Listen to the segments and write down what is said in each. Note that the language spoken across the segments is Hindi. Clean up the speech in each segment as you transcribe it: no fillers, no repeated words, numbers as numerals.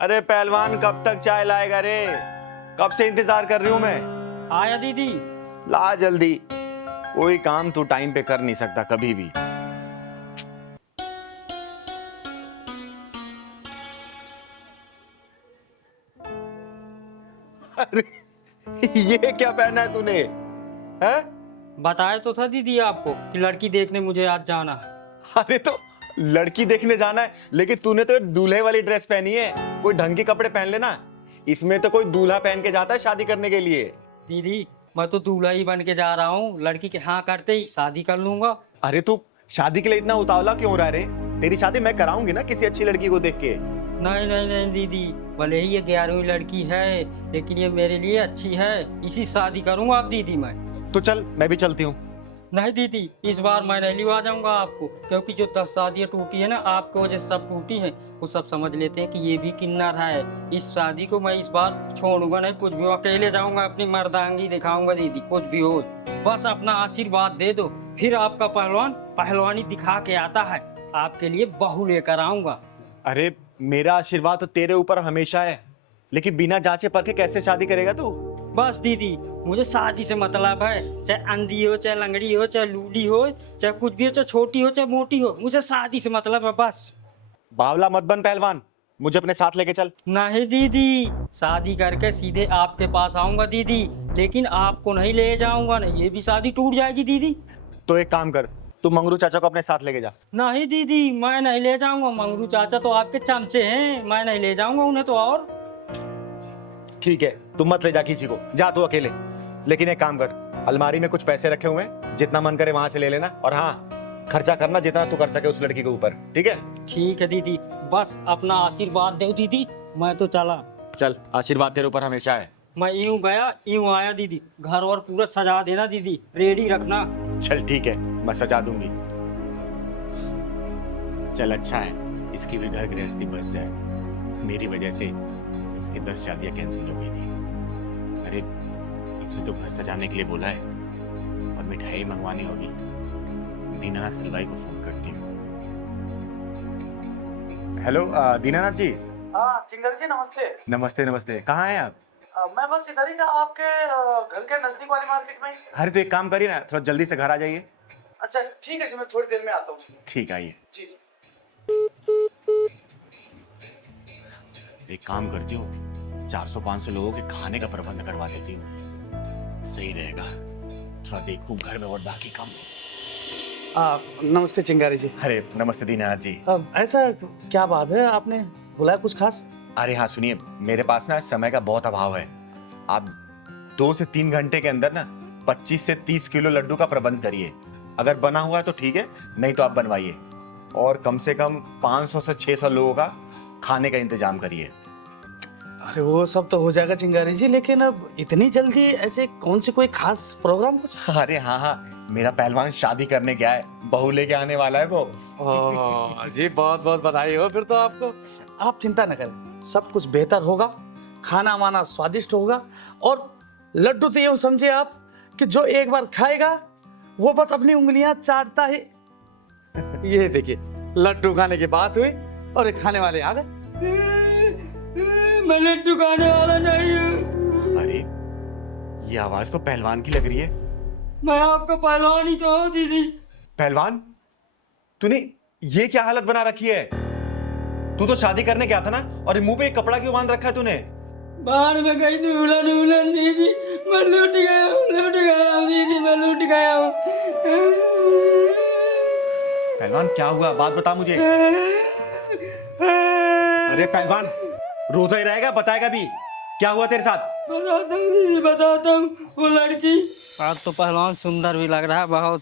अरे पहलवान कब तक चाय लाएगा रे? कब से इंतजार कर रही हूं मैं। आया दीदी। ला जल्दी। कोई काम तू टाइम पे कर नहीं सकता कभी भी। अरे ये क्या पहना है तूने? हैं? बताया तो था दीदी आपको कि लड़की देखने मुझे आज जाना है। अरे तो लड़की देखने जाना है, लेकिन तूने तो दूल्हे वाली ड्रेस पहनी है। कोई ढंग के कपड़े पहन लेना। इसमें तो कोई दूल्हा पहन के जाता है शादी करने के लिए। दीदी मैं तो दूल्हा ही बन के जा रहा हूँ, लड़की के हाँ करते ही शादी कर लूंगा। अरे तू शादी के लिए इतना उतावला क्यों हो रहा है रे? तेरी शादी मैं कराऊंगी ना किसी अच्छी लड़की को देख के। नहीं नहीं नहीं दीदी, भले ही ये 11वीं लड़की है लेकिन ये मेरे लिए अच्छी है, इसी शादी करूंगा आप दीदी मैं। तो चल मैं भी चलती हूँ। नहीं दीदी, इस बार मैं नहीं लिवा जाऊंगा आपको, क्योंकि जो 10 शादियां टूटी है ना आपकी वजह से सब टूटी है। वो सब समझ लेते हैं कि ये भी किन्नर है। इस शादी को मैं इस बार छोड़ूंगा नहीं, कुछ भी हो अकेले जाऊंगा, अपनी मर्दांगी दिखाऊंगा दीदी, कुछ भी हो बस अपना आशीर्वाद दे दो। फिर आपका पहलवान पहलवानी दिखा के आता है, आपके लिए बहू लेकर आऊंगा। अरे मेरा आशीर्वाद तो तेरे ऊपर हमेशा है, लेकिन बिना जांचे परखे कैसे शादी करेगा तू? बस दीदी मुझे शादी से मतलब है, चाहे अंधी हो, चाहे लंगड़ी हो, चाहे लूली हो, चाहे कुछ भी हो, चाहे छोटी हो, चाहे मोटी हो, मुझे शादी से मतलब है बस। बावला मत बन पहलवान, मुझे अपने साथ लेके चल। नहीं दीदी, शादी करके सीधे आपके पास आऊंगा दीदी, लेकिन आपको नहीं ले जाऊंगा ना, ये भी शादी टूट जाएगी दीदी। तो एक काम कर, तू मंगरू चाचा को अपने साथ लेके जा। नहीं दीदी मैं नहीं ले जाऊंगा, मंगरू चाचा तो आपके चमचे हैं, मैं नहीं ले जाऊंगा उन्हें तो। और ठीक है, तू मत ले जा किसी को, जा तू अकेले। लेकिन एक काम कर, अलमारी में कुछ पैसे रखे हुए हैं, जितना मन करे वहां से ले लेना, और हाँ खर्चा करना जितना तू कर सके उस लड़की के ऊपर, ठीक है? ठीक है दीदी, बस अपना आशीर्वाद दो दीदी, मैं तो चला। चल, आशीर्वाद तेरे ऊपर हमेशा है। मैं यूं गया यूं आया दीदी, घर और पूरा सजा देना दीदी, रेडी रखना। चल ठीक है, मैं सजा दूंगी। चल अच्छा है, इसकी भी घर गृहस्थी बच जाए। मेरी वजह से इसकी 10 शादियां कैंसिल हो गई थी। अरे इसे तो घर सजाने के लिए बोला है, और मिठाई मंगवानी होगी। दीनानाथ हलवाई को फोन करती हूँ। हेलो दीनानाथ जी। हाँ चिंगर जी नमस्ते। नमस्ते नमस्ते, कहाँ हैं आप? मैं बस इधर ही था, आपके घर के नजदीक वाली मार्केट में। अरे तो एक काम करिए ना, थोड़ा जल्दी से घर आ जाइए। अच्छा ठीक है जी, मैं थोड़ी देर में आता हूँ। ठीक, आइए। जी जी। एक काम करती हूँ, 400-500 लोगों के खाने का प्रबंध करवा देती हूँ, सही रहेगा। थोड़ा देखूं घर में और बाकी काम। नमस्ते चिंगारी जी। अरे नमस्ते दीनानाथ जी। ऐसा क्या बात है, आपने बुलाया कुछ खास? अरे हाँ सुनिए, मेरे पास ना समय का बहुत अभाव है। आप 2 से 3 घंटे के अंदर ना 25 से 30 किलो लड्डू का प्रबंध करिए। अगर बना हुआ है तो ठीक है, नहीं तो आप बनवाइए। और कम से कम 500 से 600 लोगों का खाने का इंतजाम करिए। अरे वो सब तो हो जाएगा चिंगारी जी, लेकिन अब इतनी जल्दी ऐसे कौन सी कोई खास प्रोग्राम कुछ? अरे हाँ हाँ, मेरा पहलवान शादी करने गया है, बहू लेके आने वाला है वो। जी बहुत बहुत बधाई हो फिर तो आपको। आप चिंता न करें, सब कुछ बेहतर होगा, खाना वाना स्वादिष्ट होगा, और लड्डू तो यूं समझिए आप कि जो एक बार खाएगा वो बस अपनी उंगलियां चाटता ही। ये देखिए, लड्डू खाने की बात हुई और ये खाने वाले आ गए। मैं लड्डू खाने वाला नहीं हूँ। अरे ये आवाज तो पहलवान की लग रही है। मैं आपका पहलवान ही तो हूँ दीदी। पहलवान, तूने ये क्या हालत बना रखी है? तू तो शादी करने गया था ना, और ये मुंह पे एक कपड़ा क्यों बांध रखा है तूने? बाहर में गई दुल्हन उल्हन दीदी, मैं लूट गया हूँ दीदी, मैं लूट गया हूँ। पहलवान क्या हुआ, बात बता मुझे। अरे पहलवान, रोता ही रहेगा, बताएगा भी? क्या हुआ तेरे साथ? बताता हूँ दीदी, बताता हूँ। वो लड़की आज तो पहलवान सुंदर भी लग रहा है बहुत,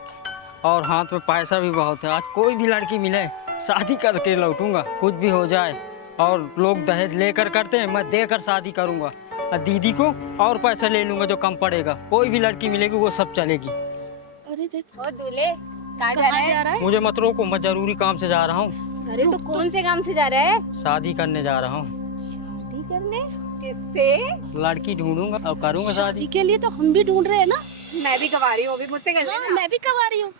और हाथ में पैसा भी बहुत है। आज कोई भी लड़की मिले शादी करके लौटूंगा, कुछ भी हो जाए। और लोग दहेज लेकर करते हैं, मैं देकर शादी करूंगा। और दीदी को और पैसा ले लूंगा जो कम पड़ेगा। कोई भी लड़की मिलेगी वो सब चलेगी। अरे देखो दूल्हे कहाँ जा रहा है? मुझे मत रोको, मैं जरूरी काम से जा रहा हूँ। अरे तो कौन से काम से जा रहा है? शादी करने जा रहा हूँ। शादी करने? किससे? लड़की ढूंढूंगा और करूंगा शादी। के लिए तो हम भी ढूंढ रहे हैं ना। मैं भी कवा रही हूँ, अभी मुझसे कर लेना। मैं भी कवा रही हूँ।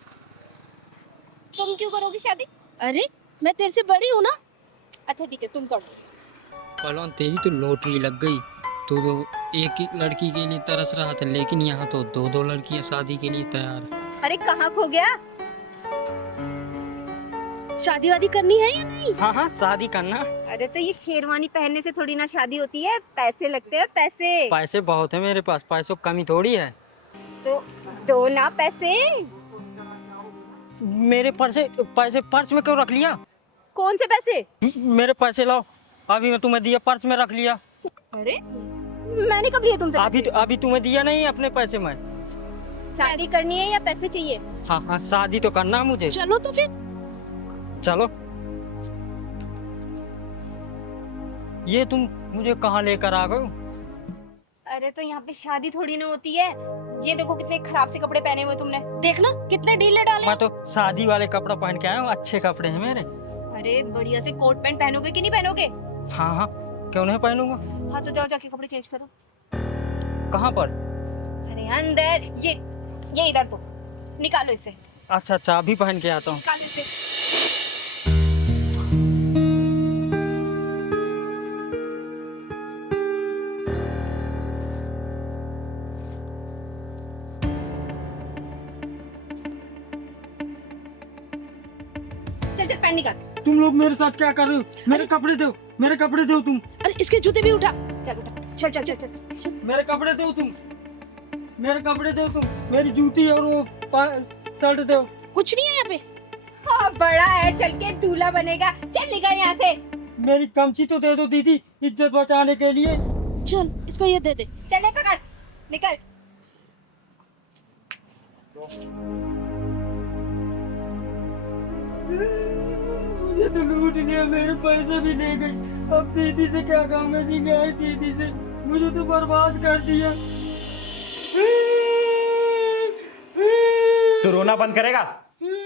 तुम क्यों करोगी शादी? अरे मैं तेरे से बड़ी हूँ ना। अच्छा ठीक है, तुम कर दो। पहलवान तेरी तो लॉटरी लग गई। तो एक ही लड़की के लिए तरस रहा था, लेकिन यहाँ तो दो दो लड़कियां शादी के लिए तैयार है। अरे कहाँ खो गया? शादी वादी करनी है या नहीं? हाँ हाँ, शादी करना। अरे तो ये शेरवानी पहनने से थोड़ी ना शादी होती है, पैसे लगते हैं पैसे। पैसे बहुत है मेरे पास, पैसों की कमी थोड़ी है। तो दो ना पैसे। मेरे पैसे पर्स में क्यों रख लिया? कौन से पैसे? मेरे पैसे लाओ, अभी मैं तुम्हें दिया, पर्स में रख लिया। अरे मैंने कब लिए तुमसे पैसे? अभी तुम्हें दिया नहीं अपने पैसे में। शादी करनी है या पैसे चाहिए? हाँ हाँ, शादी तो करना है मुझे। चलो तो फिर। चलो। ये तुम मुझे कहाँ लेकर आ गए? अरे तो यहाँ पे शादी थोड़ी ना होती है। ये देखो कितने खराब से कपड़े पहने हुए तुमने। देखना कितने ढीले डाले। मैं तो शादी वाले कपड़ा पहन के आया हूँ, अच्छे कपड़े हैं मेरे। अरे बढ़िया से कोट पैंट पहनोगे कि नहीं पहनोगे? हाँ हाँ, क्यों नहीं पहनूंगा। हाँ तो जाओ जाके कपड़े चेंज करो। कहाँ पर? अरे अंदर, ये इधर तो निकालो इसे। अच्छा अच्छा, अभी पहन के आता हूँ। निकालो इसे। चल चल पैंट निकाल। तुम लोग मेरे साथ क्या कर रहे हो? मेरे कपड़े दो, मेरे कपड़े दो तुम। अरे इसके जूते भी उठा। चल उठा, चल चल चल चल चल। मेरे कपड़े दो तुम, मेरे कपड़े दो तुम, मेरी जूती और वो शर्ट दो। कुछ नहीं है यहाँ पे। हाँ बड़ा है, चल के दूल्हा बनेगा। चल निकल यहाँ से। मेरी कमची तो दे दो दीदी, इज्जत बचाने के लिए। चल इसको ये दे दे। चल पकड़, निकल। मुझे तो लूट लिया, मेरे पैसे भी ले गई। अब दीदी से क्या काम है जी, गए दीदी से, मुझे तो बर्बाद कर दिया। तू रोना बंद करेगा?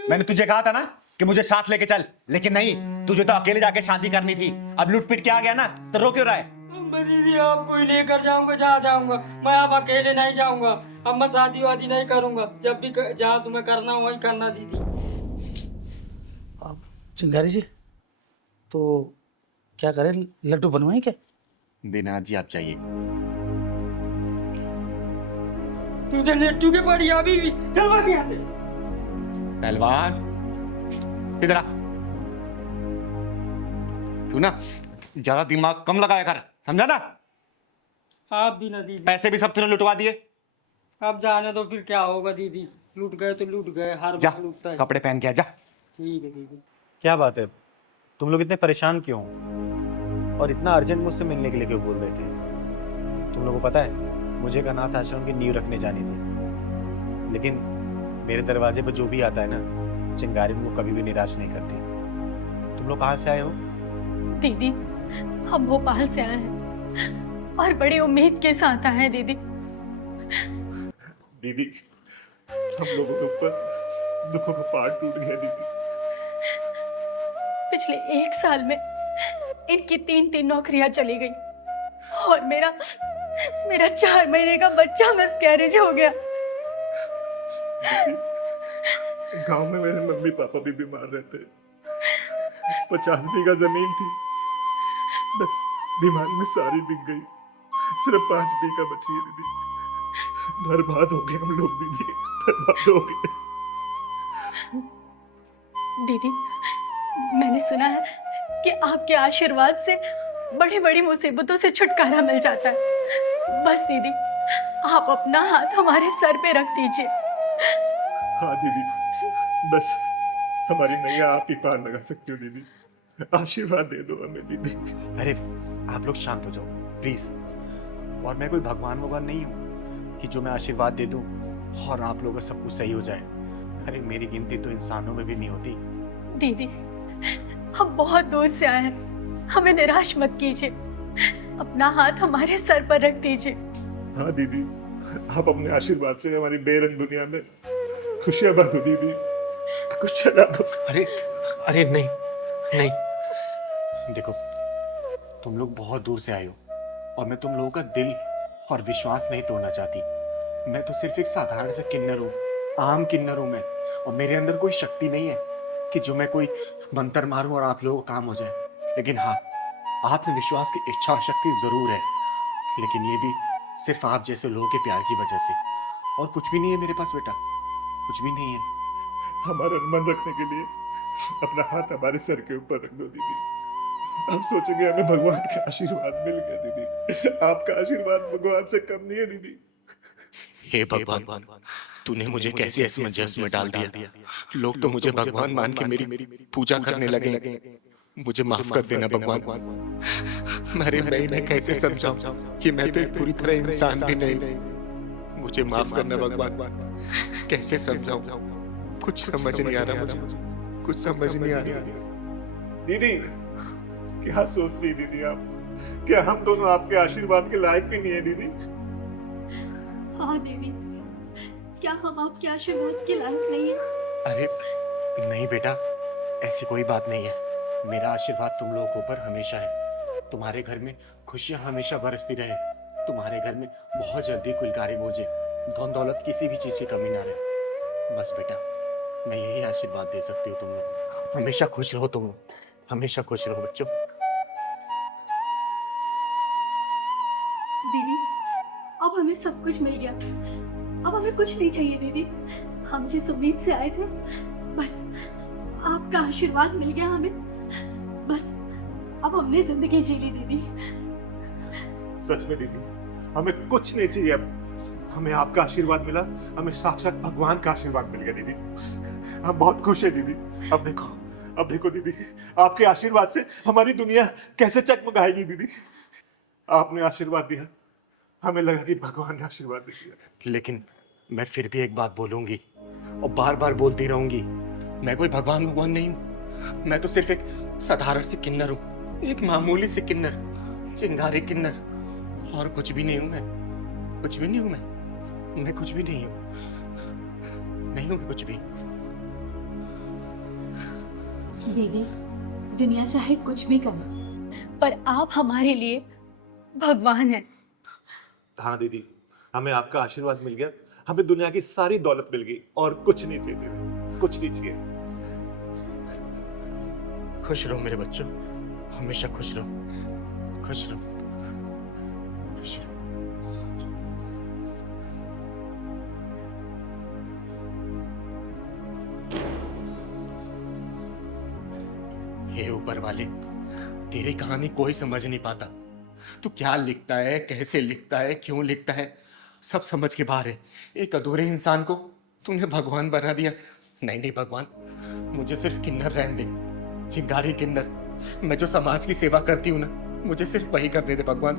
मैंने तुझे कहा था ना कि मुझे साथ लेके चल, लेकिन नहीं, तुझे तो अकेले जाके शादी करनी थी। अब लूट पीट के आ गया ना, तो रो क्यों रहा है? मैं दीदी आपको ही लेकर जाऊंगा, जहाँ जाऊंगा। मैं अब अकेले नहीं जाऊंगा। अब मैं शादी वादी नहीं करूंगा। जब भी जहाँ तुम्हें करना हो वही करना दीदी। अब चिंगारी जी, तो क्या करें, लड्डू बनवाएं क्या? दीनानाथ जी आप चाहिए। तुझे लट्टू के पड़ी अभी भी, चलवा के यहाँ से। पहलवान इधर आ। तू ना ज्यादा दिमाग कम लगाया कर, समझा ना? आप भी ना दीदी। पैसे भी सब तूने लुटवा दिए। अब जाने दो, फिर क्या होगा दीदी। लूट गए तो लूट गए, हर जा बार लूटता है। कपड़े पहन के आ जा। ठीक है दीदी। क्या बात है, तुम लोग इतने परेशान क्यों हो? और इतना अर्जेंट मुझसे मिलने के लिए क्यों बोल रहे थे? तुम लोगों को पता है, मुझे एक अनाथ आश्रम की नींव रखने जानी थी, लेकिन मेरे दरवाजे पर जो भी आता है ना, चिंगारी मुझे कभी भी निराश नहीं करती। तुम लोग कहाँ से आए हो? दीदी, हम भोपाल से आए हैं और बड़ी उम्मीद के साथ आए हैं दीदी। दीदी, हम लोगों के ऊपर दुखों का पहाड़ टूट गया दीदी। पिछले 1 साल में इनकी 3 नौकरियां चली गई और मेरा 4 महीने का बच्चा मिसकैरेज हो गया। गांव में मेरे मम्मी पापा भी बीमार रहते। 50 बीघा जमीन थी, बस बीमारी में सारी बिक गई। सिर्फ 5 बीघा बची है दीदी। बर्बाद हो गए हम लोग दीदी, बर्बाद हो गए। दीदी, मैंने सुना है कि आपके आशीर्वाद से बड़ी बड़ी मुसीबतों से छुटकारा मिल जाता है। बस दीदी, आप अपना हाथ हमारे सर पे रख दीजिए। हाँ दीदी, बस हमारी नैया आप ही पार लगा सकती हो दीदी। आशीर्वाद दे दो हमें दीदी। अरे आप लोग शांत हो जाओ प्लीज। और मैं कोई भगवान भगवान नहीं हूँ कि जो मैं आशीर्वाद दे दूं और आप लोगों का सब कुछ सही हो जाए। अरे मेरी गिनती तो इंसानों में भी नहीं होती। दीदी, हम बहुत दूर से आए हैं, हमें निराश मत कीजिए। अपना हाथ हमारे सर पर रख दीजिए। हाँ दीदी, आप अपने आशीर्वाद से हमारी बेरंग दुनिया में खुशियां बांटो दीदी, कुछ चला दो। अरे अरे नहीं नहीं, देखो तुम लोग बहुत दूर से आए हो और मैं तुम लोगों का दिल और विश्वास नहीं तोड़ना चाहती। मैं तो सिर्फ एक साधारण सा किन्नर हूँ, आम किन्नर हूँ मैं, और मेरे अंदर कोई शक्ति नहीं है कि जो मैं कोई मंत्र मारूं और आप लोगों को काम हो जाए। लेकिन हाँ, आत्मविश्वास की इच्छा शक्ति जरूर है, लेकिन ये भी सिर्फ आप जैसे लोगों के प्यार की वजह से। और कुछ भी नहीं है मेरे पास बेटा, कुछ भी नहीं है। हमारा अनुमान रखने के लिए अपना हाथ हमारे सर के ऊपर रख दो दीदी। आप सोचेंगे हमें भगवान का आशीर्वाद मिल गया दीदी। आपका आशीर्वाद भगवान से कम नहीं है दीदी। हे भगवान, तूने मुझे कैसे असमंजस में डाल दिया। लोग तो मुझे भगवान मान के मेरी पूजा करने लगे। मुझे माफ कर देना भगवान। मैं इन्हें कैसे समझाऊं कि मैं तो एक पूरी तरह इंसान भी नहीं। मुझे माफ करना भगवान। कैसे समझाऊं, कुछ समझ नहीं आ रहा मुझे, कुछ समझ नहीं आ रहा। दीदी क्या सोच रही दीदी आप? क्या हम दोनों आपके आशीर्वाद के लायक भी नहीं है दीदी? हाँ दीदी, क्या हम आपके आशीर्वाद के लायक नहीं है? अरे नहीं बेटा, ऐसी कोई बात नहीं है। मेरा आशीर्वाद तुम लोगों के ऊपर हमेशा है। तुम्हारे घर में खुशियां हमेशा बरसती रहे। तुम्हारे घर में बहुत जल्दी कुलकारी बोझे, धन दौलत किसी भी चीज की कमी ना रहे। बस बेटा, मैं यही आशीर्वाद दे सकती हूँ। तुम लोग हमेशा खुश रहो, तुम लोग हमेशा खुश रहो बच्चों। दीदी, अब हमें सब कुछ मिल गया। अब हमें कुछ नहीं चाहिए दीदी। हम जिस उम्मीद से आए थे, बस आपका आशीर्वाद मिल गया हमें। बस अब हमने जिंदगी जी ली दीदी। सच में दीदी, हमें कुछ नहीं चाहिए अब। हमें आपका आशीर्वाद मिला, हमें साक्षात भगवान का आशीर्वाद मिल गया दीदी। हम बहुत खुश है दीदी। अब देखो दीदी, आपके आशीर्वाद से हमारी दुनिया कैसे चकमकाएगी दीदी। आपने आशीर्वाद दिया, हमें लगा कि भगवान ने आशीर्वाद दिया। लेकिन मैं फिर भी एक बात बोलूंगी और बार बार बोलती रहूंगी। मैं कोई भगवान नहीं हूँ। मैं तो सिर्फ एक साधारण सी किन्नर हूँ, एक मामूली सी किन्नर, चिंगारी किन्नर, और कुछ भी नहीं हूँ। मैं कुछ भी नहीं हूँ। मैं कुछ भी नहीं हूँ। नहीं हूँ मैं कुछ भी। दीदी, दुनिया चाहे कुछ भी करे, पर आप हमारे लिए भगवान हैं। हाँ दीदी, हमें आपका आशीर्वाद मिल गया। हमें दुनिया की सारी दौलत मिल गई और कुछ नहीं चाहिए दीदी, कुछ नहीं चाहिए। खुश रहो मेरे बच्चों, हमेशा खुश रहो, खुश रहो, खुश रहो। हे ऊपर वाले, तेरी कहानी कोई समझ नहीं पाता। तू क्या लिखता है, कैसे लिखता है, क्यों लिखता है, सब समझ के बाहर है। एक अधूरे इंसान को तूने भगवान बना दिया। नहीं भगवान, मुझे सिर्फ किन्नर रहने दे, चिंगारी किन्नर। मैं जो समाज की सेवा करती हूँ ना, मुझे सिर्फ वही करने दे भगवान।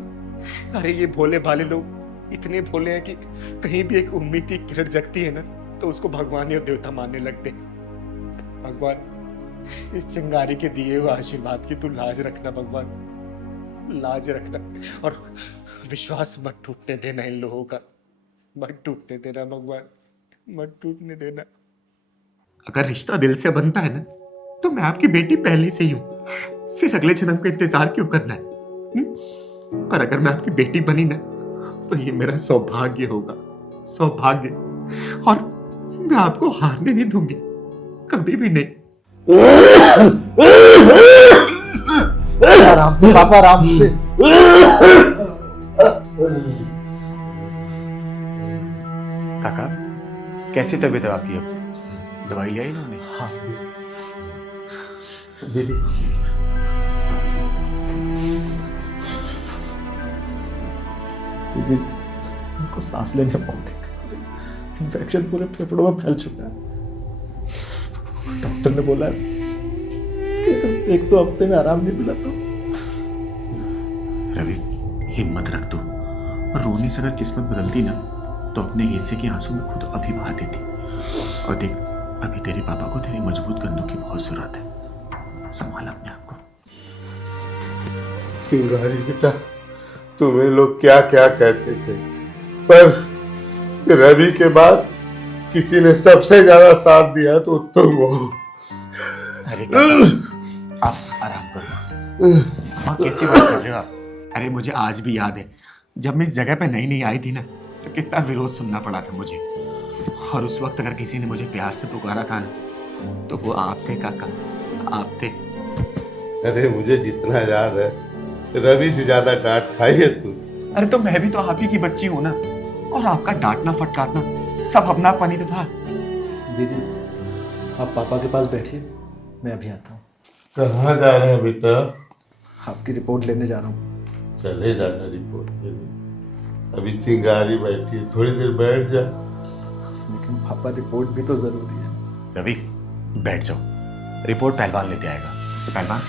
अरे ये भोले भाले लोग इतने भोले हैं कि कहीं भी एक उम्मीद की किरण जगती है ना, तो उसको भगवान या देवता मानने लगते। भगवान, इस चिंगारी के दिए हुए आशीर्वाद की तू लाज रखना भगवान, लाज रखना। और विश्वास मत टूटने देना इन लोगों का, मत टूटने देना भगवान, मत टूटने देना। अगर रिश्ता दिल से बनता है ना, तो मैं आपकी बेटी पहले से ही हूं, फिर अगले जन्म का इंतजार क्यों करना है? और अगर मैं आपकी बेटी बनी ना, तो ये मेरा सौभाग्य होगा, सौभाग्य। और मैं आपको हारने नहीं दूंगी, कभी भी नहीं। आराम से पापा, आराम से। काका, कैसी तबीयत है आपकी? अब दवाई लिया इन्होंने? हाँ दीदी, दीदी उनको सांस लेने में बहुत दिक्कत हो रही है। इन्फेक्शन पूरे फेफड़ों में फैल चुका है। डॉक्टर ने बोला है कि एक दो हफ्ते में आराम नहीं मिला तो। रवि, हिम्मत रख दो। रोने से अगर किस्मत बदलती ना, तो अपने हिस्से के आंसू में खुद अभी बहा देती। और देख, अभी तेरे पापा को तेरे मजबूत कंधों की बहुत जरूरत है। संभाल अपने आप को। चिंगारी बेटा, तुम्हें लोग क्या क्या कहते थे, पर रवि के बाद किसी ने सबसे ज्यादा साथ दिया तो तुम हो। अरे काका, आप आराम करो। हाँ, कैसी बात कर रहे हो आप? अरे मुझे आज भी याद है, जब मैं इस जगह पे नई आई थी ना, तो कितना विरोध सुनना पड़ा था मुझे। और उस वक्त अगर किसी ने मुझे प्यार से पुकारा था ना, तो वो आप थे काका, आप थे। अरे मुझे जितना याद है, रवि से ज्यादा डांट खाई है तू। अरे तो मैं भी तो आप ही की बच्ची हूं ना, और आपका डांटना फटकारना सब अपनापन ही तो था। दीदी आप पापा के पास बैठिए, मैं अभी आता हूँ। कहाँ जा रहे हैं बेटा? आपकी रिपोर्ट लेने जा रहा हूँ। चले जाना रिपोर्ट लेने। अभी चिंगारी बैठी है, थोड़ी देर बैठ जा। लेकिन पापा रिपोर्ट भी तो जरूरी है। रवि बैठ जाओ, रिपोर्ट पहलवान लेते आएगा। तो पहलवान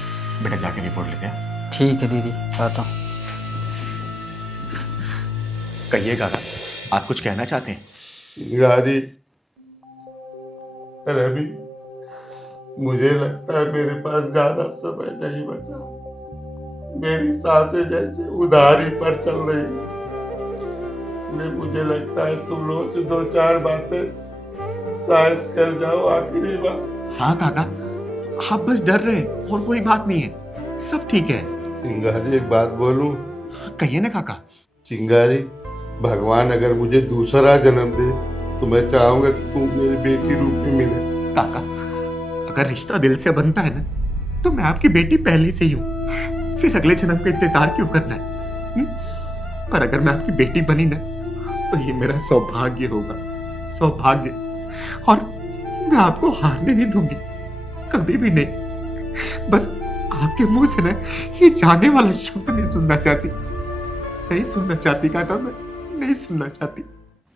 बेटा जाके रिपोर्ट लेते हैं। ठीक है दीदी, आता हूँ। कहिए काका, आप कुछ कहना चाहते हैं? चिंगारी, रवि, मुझे लगता है मेरे पास ज्यादा समय नहीं बचा। मेरी सांसें जैसे उधारी पर चल रही है। इसलिए मुझे लगता है तुम लोगों से 2-4 बातें शायद कर जाओ आखिरी बार। हाँ काका, आप बस डर रहे हैं और कोई बात नहीं है, सब ठीक है। चिंगारी एक बात बोलूं? कहिए ना काका। चिंगारी, भगवान अगर मुझे दूसरा जन्म दे तो मैं चाहूंगा कि तू मेरी बेटी रूप में मिले। काका अगर रिश्ता दिल से बनता है ना तो मैं आपकी बेटी पहले से ही हूँ, फिर अगले जन्म का इंतजार क्यों करना है? पर अगर मैं आपकी बेटी बनी ना तो ये मेरा सौभाग्य होगा, सौभाग्य। और मैं आपको हारने नहीं दूंगी, कभी भी नहीं। बस आपके मुंह से ना ये जाने वाला शब्द नहीं सुनना चाहती, नहीं सुनना चाहती काका, मैं नहीं सुनना चाहती।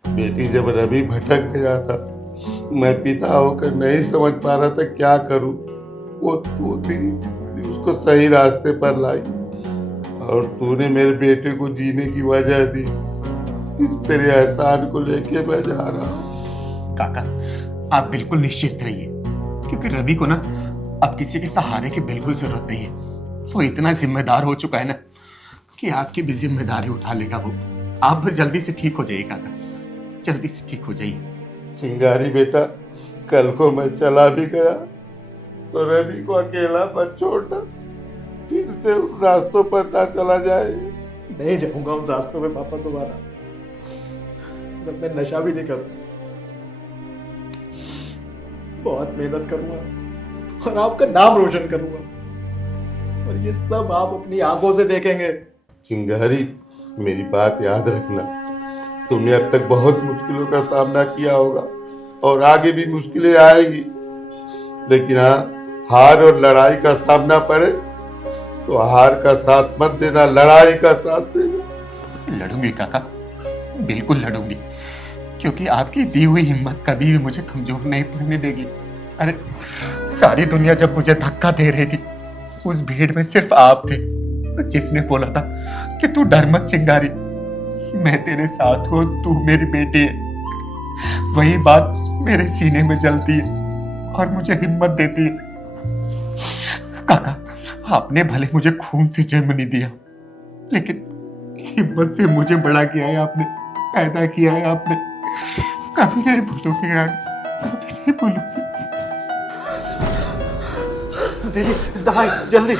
बेटी जब रवि भटक गया था, मैं पिता होकर नहीं समझ पा रहा था क्या करूं। वो तू थी जो उसको सही रास्ते पर लाई, और तूने मेरे बेटे को जीने की वजह दी। इस तेरे एहसान को लेके मैं जा रहा हूँ। काका आप बिल्कुल निश्चित रहिए, क्योंकि रवि को ना अब किसी के सहारे की बिल्कुल जरूरत नहीं है। वो इतना जिम्मेदार हो चुका है ना कि आपकी भी जिम्मेदारी उठा लेगा वो। आप बस जल्दी से ठीक हो जाइए काका, जल्दी से ठीक हो जाइए। चिंगारी बेटा, कल को मैं चला भी गया तो रवि को अकेला मत छोड़ना, फिर से उन रास्तों पर ना चला जाए। नहीं जाऊंगा उन रास्तों में पापा दोबारा। मैं नशा भी नहीं करूंगा, बहुत मेहनत करूंगा और आपका नाम रोशन करूंगा, और ये सब आप अपनी आंखों से देखेंगे। चिंगारी, मेरी बात याद रखना, तुमने अब तक बहुत मुश्किलों का सामना किया होगा और आगे भी मुश्किलें आएगी, लेकिन हाँ, हार और लड़ाई का सामना पड़े तो हार का साथ मत देना, लड़ाई का साथ देना। लड़ूंगी काका, बिल्कुल लड़ूंगी, क्योंकि आपकी दी हुई हिम्मत कभी भी मुझे कमजोर नहीं पड़ने देगी। अरे सारी दुनिया जब मुझे धक्का दे रही थी, उस भीड़ में सिर्फ आप थे जिसने बोला था कि तू डर मत चिंगारी, मैं तेरे साथ हूं, तू मेरी बेटी है। वही बात मेरे सीने में जलती है और मुझे हिम्मत देती है। काका आपने भले मुझे खून से जन्म नहीं दिया, लेकिन हिम्मत से मुझे बड़ा किया है आपने, पैदा किया है आपने। कभी नहीं भूलूंगी, कभी नहीं भूलूंगी। दीदी दवाई जल्दी।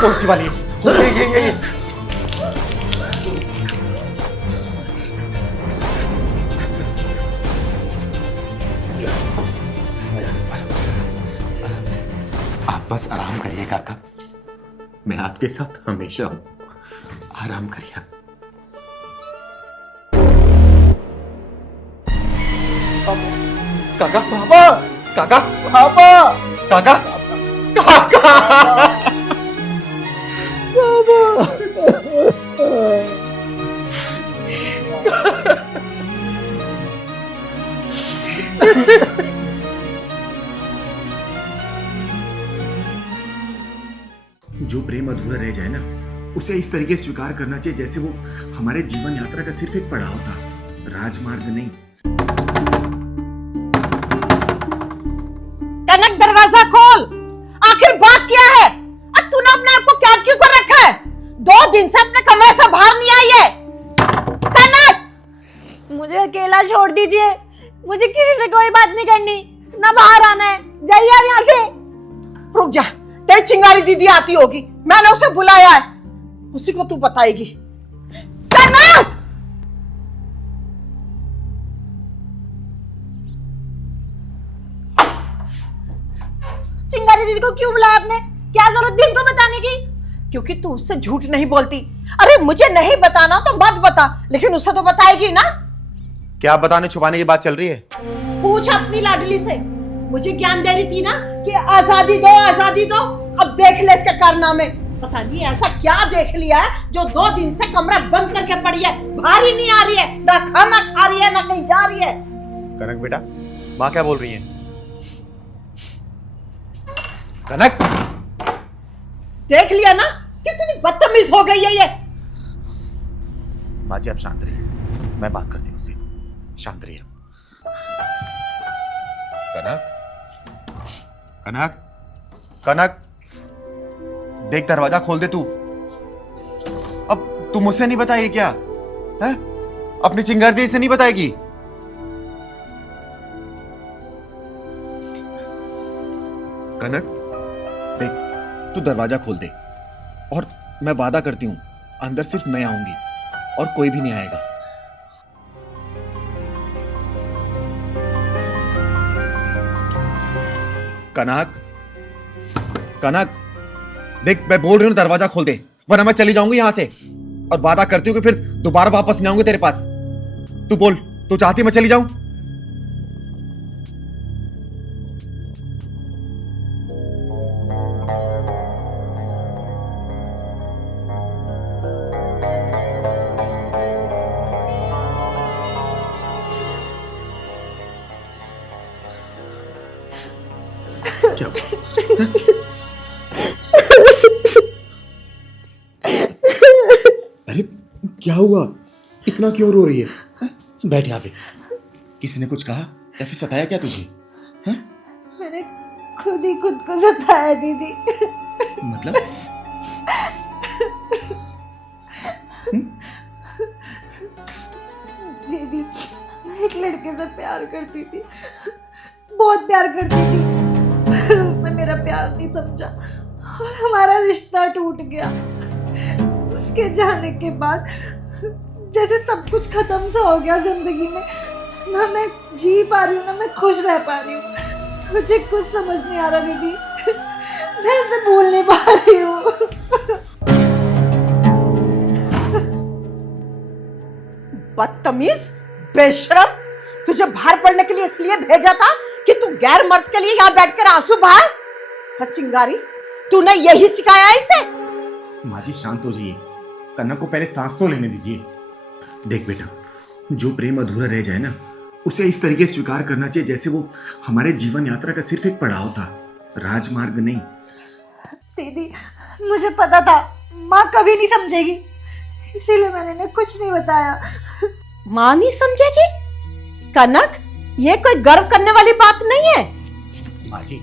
कौन सी वाली? ये। आप बस आराम करिए काका, मैं आपके साथ हमेशा हूं, आराम करिए। काका पापा, काका पापा, काका काका जो प्रेम अधूरा रह जाए ना, उसे इस तरीके से स्वीकार करना चाहिए जैसे वो हमारे जीवन यात्रा का सिर्फ एक पड़ाव था, राजमार्ग नहीं। कनक दरवाजा खोल, आखिर बात क्या है? अब तूने अपने आप को कैद क्यों कर रखा है? 2 दिन से अपने कमरे से बाहर नहीं आई है। कनक, मुझे अकेला छोड़ दीजिए, मुझे किसी से कोई बात नहीं करनी, ना बाहर आना है, जाइए आप यहाँ से। रुक जा, तेरी चिंगारी दीदी आती होगी, मैंने उसे बुलाया है, उसी को तू बताएगी। कनक! चिंगारी दीदी को क्यों बुलाया आपने? क्या जरूरत थी उनको बताने की? क्योंकि तू उससे झूठ नहीं बोलती। अरे मुझे नहीं बताना तो मत बता, लेकिन उसे तो बताएगी ना। क्या बताने छुपाने की बात चल रही है? पूछ अपनी लाडली से। मुझे ज्ञान दे रही थी ना कि आजादी दो आजादी दो। अब देख ले इसके कारनामे। पता नहीं ऐसा क्या देख लिया है जो 2 दिन से कमरा बंद करके पड़ी है। बाहर ही नहीं आ रही है, ना खाना खा रही है, ना कहीं जा रही है। कनक बेटा, माँ क्या बोल रही है? कनक, देख लिया ना कितनी बदतमीज हो गई है ये। माँ जी आप शांत रहिए, मैं बात करती हूँ उससे। शांत रहिए। कनक, कनक, कनक, देख दरवाजा खोल दे तू। अब तू मुझसे नहीं बताएगी क्या? है? अपनी चिंगारी से नहीं बताएगी? कनक देख, तू दरवाजा खोल दे और मैं वादा करती हूं अंदर सिर्फ मैं आऊंगी और कोई भी नहीं आएगा। कनक, कनक, देख मैं बोल रही हूं दरवाजा खोल दे, वरना मैं चली जाऊंगी यहां से और वादा करती हूं कि फिर दोबारा वापस नहीं आऊंगी तेरे पास। तू बोल, तू चाहती मैं चली जाऊं? क्या हुआ? अरे क्या हुआ? इतना क्यों रो रही है? बैठ यहाँ पे। किसी ने कुछ कहा या फिर सताया क्या तुझे? मैंने खुद ही खुद को सताया दीदी। मतलब? दीदी मैं एक लड़के से प्यार करती थी, बहुत प्यार करती थी, पर उसने मेरा प्यार नहीं समझा और हमारा रिश्ता टूट गया। उसके जाने के बाद जैसे सब कुछ खत्म सा हो गया जिंदगी में। ना मैं जी पा रही हूँ, ना मैं खुश रह पा रही हूँ। मुझे कुछ समझ नहीं आ रहा दीदी, मैं इसे भूल नहीं पा रही हूँ। बदतमीज, बेशरम, तुझे बाहर पढ़ने के लिए इसलिए भेजा था कि तू गैर मर्द के लिए यहाँ बैठकर आंसू बहाए। चिंगारी, तूने यही सिखाया इसे? माँ जी शांत हो जाइए, कनक को पहले सांस तो लेने दीजिए। देख बेटा, जो प्रेम अधूरा रह जाए ना, उसे इस तरीके से स्वीकार करना चाहिए जैसे वो हमारे जीवन यात्रा का सिर्फ एक पड़ाव था, राजमार्ग नहीं। दीदी मुझे पता था माँ कभी नहीं समझेगी, इसीलिए मैंने इन्हें कुछ नहीं बताया। माँ नहीं समझेगी? कनक, ये कोई गर्व करने वाली बात नहीं है। माँ जी,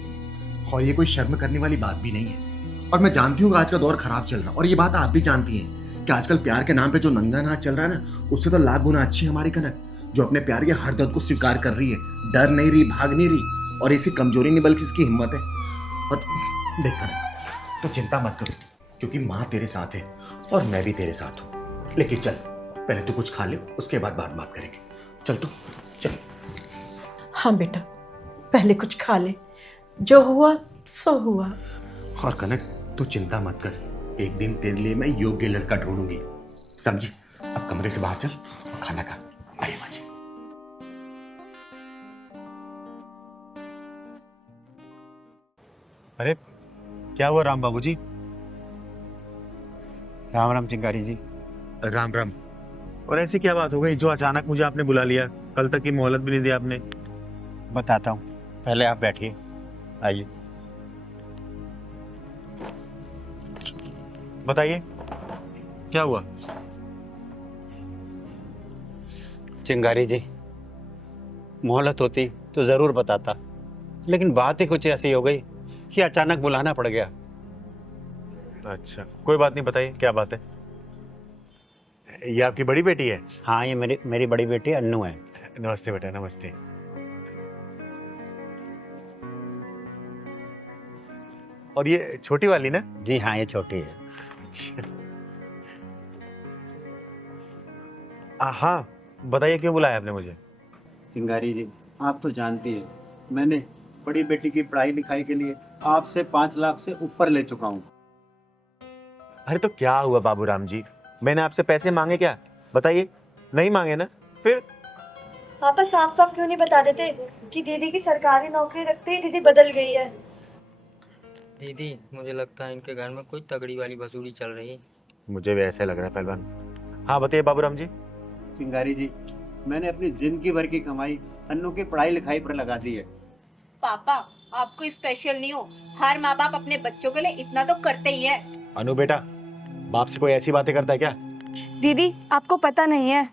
और ये कोई शर्म करने वाली बात भी नहीं है। और मैं जानती हूँ कि आज का दौर खराब चल रहा है और ये बात आप भी जानती हैं कि आजकल प्यार के नाम पे जो नंगा नाच चल रहा है ना, उससे तो लाख गुना अच्छी है हमारी कनक, जो अपने प्यार के हर दर्द को स्वीकार कर रही है, डर नहीं रही, भाग नहीं रही। और इसकी कमजोरी नहीं बल्कि इसकी हिम्मत है। और देख कनक, तो चिंता मत करो क्योंकि माँ तेरे साथ है और मैं भी तेरे साथ हूँ। लेकिन चल पहले तू कुछ खा ले, उसके बाद बात करेंगे। चल तू चल। हाँ बेटा, पहले कुछ खा ले, जो हुआ सो हुआ। और कनक तू चिंता मत कर, एक दिन तेरे लिए मैं योग्य लड़का ढूंढूंगी, समझी? अब कमरे से बाहर चल और खाना खा। आइए माँ जी। अरे क्या हुआ राम बाबू जी? राम राम चिंगारी जी। राम राम। और ऐसी क्या बात हो गई जो अचानक मुझे आपने बुला लिया? कल तक की मोहलत भी नहीं दी आपने। बताता हूँ, पहले आप बैठिए, आइए। बताइए क्या हुआ? चिंगारी जी, मोहलत होती तो ज़रूर बताता, लेकिन बात ही कुछ ऐसी हो गई कि अचानक बुलाना पड़ गया। अच्छा कोई बात नहीं, बताइए क्या बात है? ये आपकी बड़ी बेटी है? हाँ, ये मेरी बड़ी बेटी अन्नू है। नमस्ते बेटा, नमस्ते। और ये छोटी वाली ना? जी हाँ, ये छोटी है। हाँ बताइए क्यों बुलाया आपने मुझे? चिंगारी जी, आप तो जानती हैं, मैंने बड़ी बेटी की पढ़ाई लिखाई के लिए आपसे 5 लाख से ऊपर ले चुका हूँ। अरे तो क्या हुआ बाबूराम जी, मैंने आपसे पैसे मांगे क्या? बताइए, नहीं मांगे ना? फिर पापा साफ साफ क्यों नहीं बता देते कि दीदी की सरकारी नौकरी रखते ही दीदी बदल गई है? दीदी मुझे लगता है इनके घर में कोई तगड़ी वाली भसूड़ी चल रही है। मुझे भी ऐसा लग रहा है पहलवान। हाँ बताइए बाबूराम जी। चिंगारी जी, मैंने अपनी जिंदगी भर की कमाई अन्नू की पढ़ाई लिखाई पर लगा दी है। पापा आप कोई स्पेशल नहीं हो, हर माँ बाप अपने बच्चों के लिए इतना तो करते ही है। अनु बेटा, बाप से कोई ऐसी बातें करता है क्या? दीदी आपको पता नहीं है,